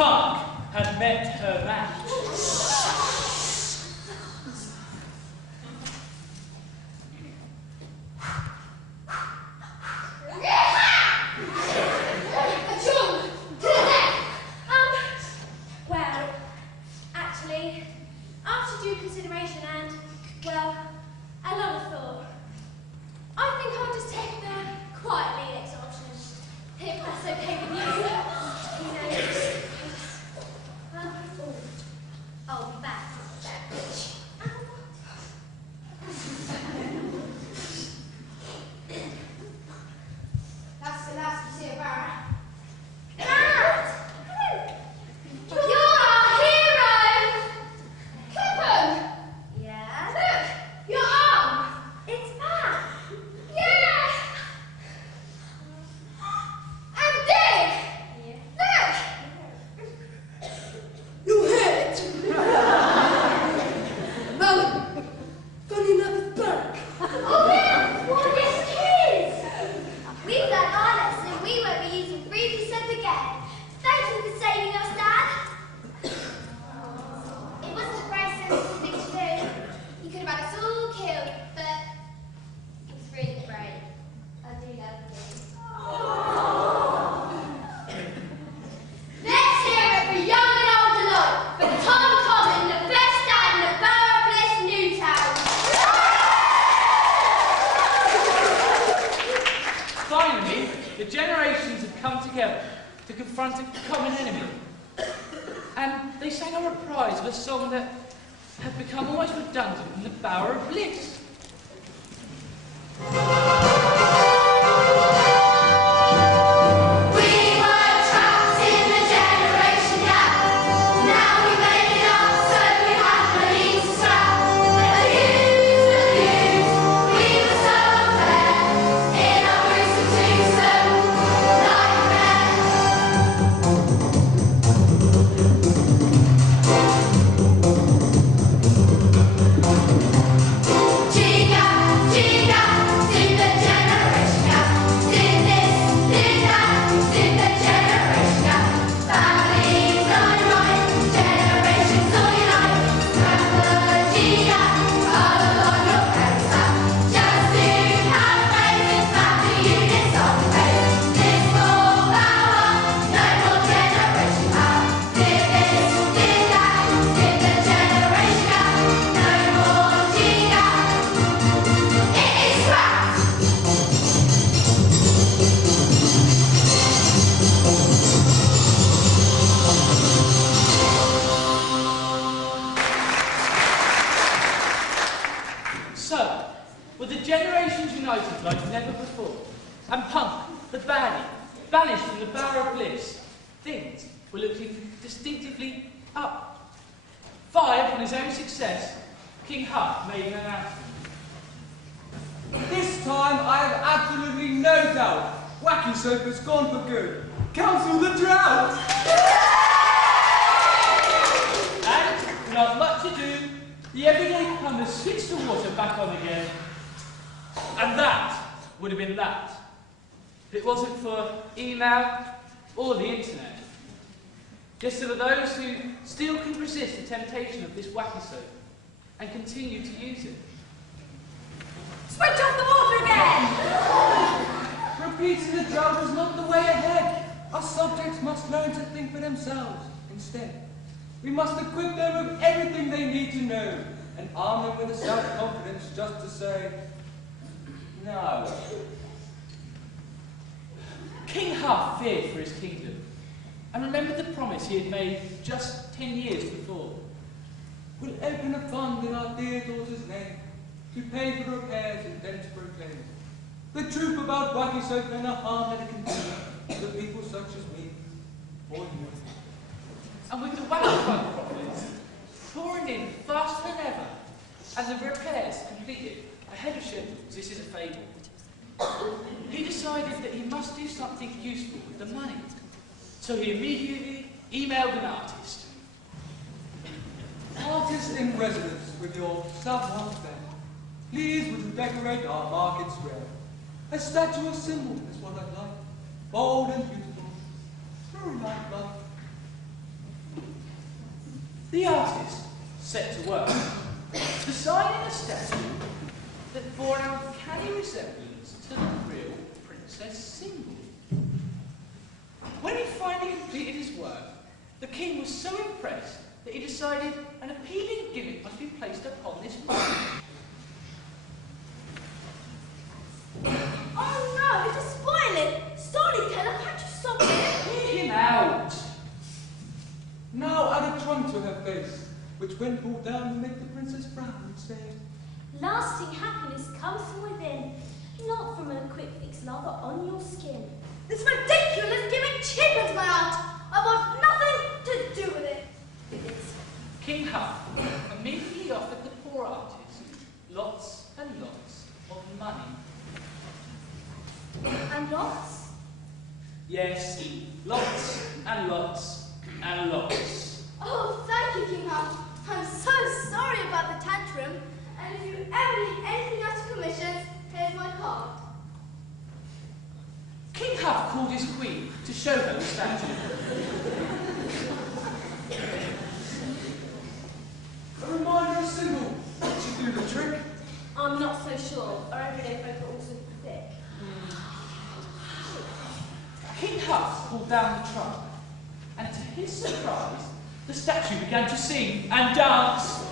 Punk had met her match. Well, actually, after due consideration and, well, a lot of thought, I think I'll just take the quietly next option, if that's okay with you. I'll be back. That's the last you see of her. Matt! You're our hero! Clipper! Yeah? Look! Your arm! It's back! Yeah! And Dick! Yeah. Look! You hit! Melon! Funny enough, it's back! Oh yeah! What is kids? We've learned our lesson. We won't be using freebie soap again. Thank you for saving us, Dad. It wasn't a very sensible thing to do. You could have had us all killed, but it was really brave. I do love you. Let's hear it for young and old alike, for Tom Common, the best dad in the Bower of Bliss Newtown. Finally, the generations had come together to confront a common enemy. And they sang a reprise of a song that had become almost redundant in the Bower of Bliss. We were trapped in the generation gap. Now we made it up, so we had money to scrap. Abused, we were so unfair. In our gruesome tombstone, nightmare. Giga, giga, did the generation gap. Did this, did that, did the generation gap. Families unite, generations all unite. Remember giga, follow on your parents' lap. Just to calibrate this map, the units of the faith. This more power, no more generation power. Did this, did that, did the generation gap. No more giga. It is scrapped! So, with the generations united like never before, and Punk, the baddie, banished from the Bower of Bliss, things were looking distinctively up. Fired on his own success, King Huff made an announcement. This time, I have absolutely no doubt. Wacky Soap has gone for good. Cancel the drought! And, without much ado, the everyday plumber switched the water back on again. And that would have been that, if it wasn't for email or the internet. Just for those who still can resist the temptation of this Wacky Soap and continue to use it. Switch off the water again! Repeating the drought is not the way ahead. Our subjects must learn to think for themselves. Instead, we must equip them with everything they need to know and arm them with the self-confidence just to say, no. King Huff feared for his kingdom and remembered the promise he had made just 10 years before. We'll open a fund in our dear daughter's name to pay for repairs and then to proclaim the truth about Wacky Soap and the harm that it can do to people such as me or you. And with the Wacky Fund profits pouring in faster than ever and the repairs completed ahead of schedule, this is a fable, he decided that he must do something useful with the money. So he immediately emailed an artist. Artist in residence with your sub-1 fair. Please would you decorate our market square? A statue or symbol is what I'd like. Bold and beautiful. Very like love. The artist set to work, designing a statue that bore an uncanny resemblance to the real Princess Single. When he finally completed his work, the king was so impressed that he decided an appealing gimmick must be placed upon this model. Oh no, it's a spoiling! Storyteller, can't you stop it? Get him out! Now add a trunk to her face, which when pulled down will make the princess frown and say, Lasting happiness comes from within, not from a quick fix lather on your skin. This ridiculous gimmick cheapens my art. I want nothing to do with it. King Huff immediately offered the poor artist lots and lots of money. And lots? Yes, lots and lots and lots. Oh, thank you, King Huff. I'm so sorry about the tantrum. And if you ever need anything else to commission, here's my card. King Huff called his queen to show her the statue. a reminder of Single. Should do the trick. I'm not so sure. Our everyday folk are also thick. King Huff pulled down the trunk, and to his surprise, the statue began to sing and dance.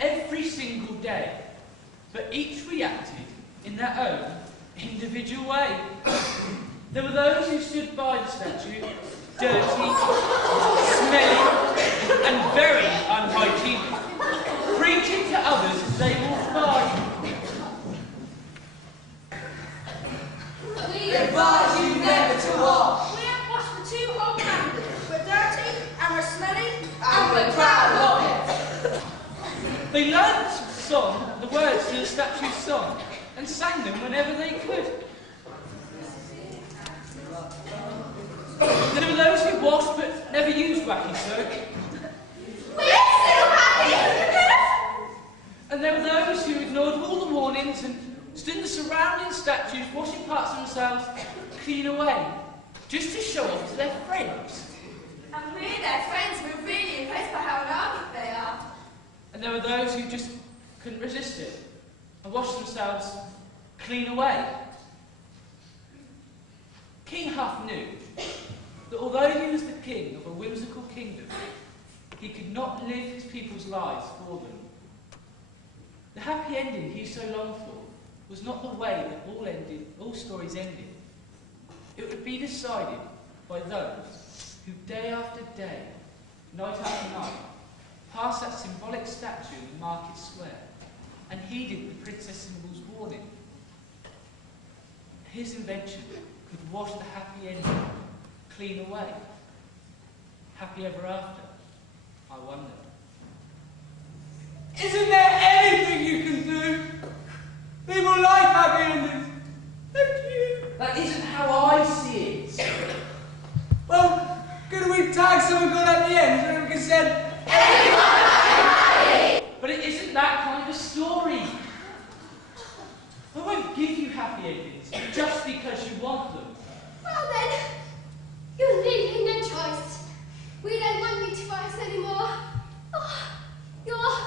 every single day, but each reacted in their own individual way. There were those who stood by the statue, dirty, smelly, and very unhygienic, preaching to others as they walked by. We advise you never to walk. We have washed the 2 whole candles. We're dirty, and we're smelly, And we're proud of it. They learned the words to the statue's song, and sang them whenever they could. There were those who washed but never used Wacky Soap. We're still happy. And there were those who ignored all the warnings and stood in the surrounding statues washing parts of themselves clean away, just to show off to their friends. And we're their friends. We're really impressed by how lovely they are. And there were those who just couldn't resist it and washed themselves clean away. King Huff knew that although he was the king of a whimsical kingdom, he could not live his people's lives for them. The happy ending he so longed for was not the way that all stories ended. It would be decided by those who day after day, night after night, passed that symbolic statue in the market square and heeded the Princess Symbol's warning. His invention could wash the happy ending clean away. Happy ever after, I wonder. Isn't there anything you can do? People like happy endings. Thank you. That isn't how I see it. Well, could we tag someone good at the end so we can send But it isn't that kind of story. I won't give you happy endings just because you want them. Well then, you're leaving no choice. We don't want you to fight anymore. Oh, you're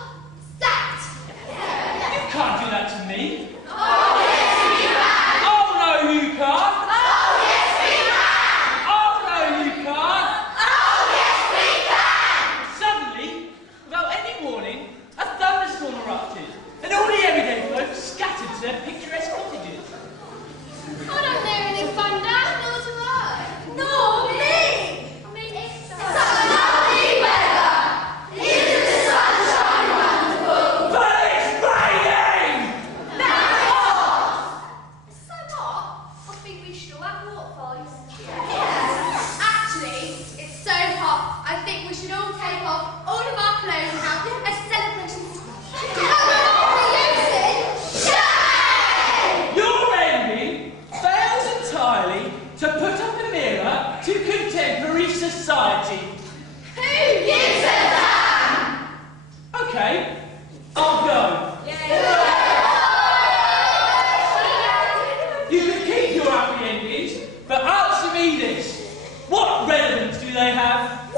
sacked. You can't do that to me. Oh, yes, we can. Oh no, you can't. Oh, yes, we can. Oh no, you can't. Oh, yes, we can. Suddenly, without any warning, a thunderstorm erupted, and all the everyday folk scattered to their picturesque cottages. I don't know anything thunder. Nor do I. Nor me. I mean, it's Such lovely weather. Isn't the sunshine wonderful? But it's raining! It's so hot. I think we should all have waterfalls. Yes. Actually, it's so hot. I think we should all take off all of our clothes and have a celebration. Your ending fails entirely to put up a mirror to contemporary society. Who gives a damn? Okay, I'll go. You can keep your happy endings, but answer me this. What relevance do they have?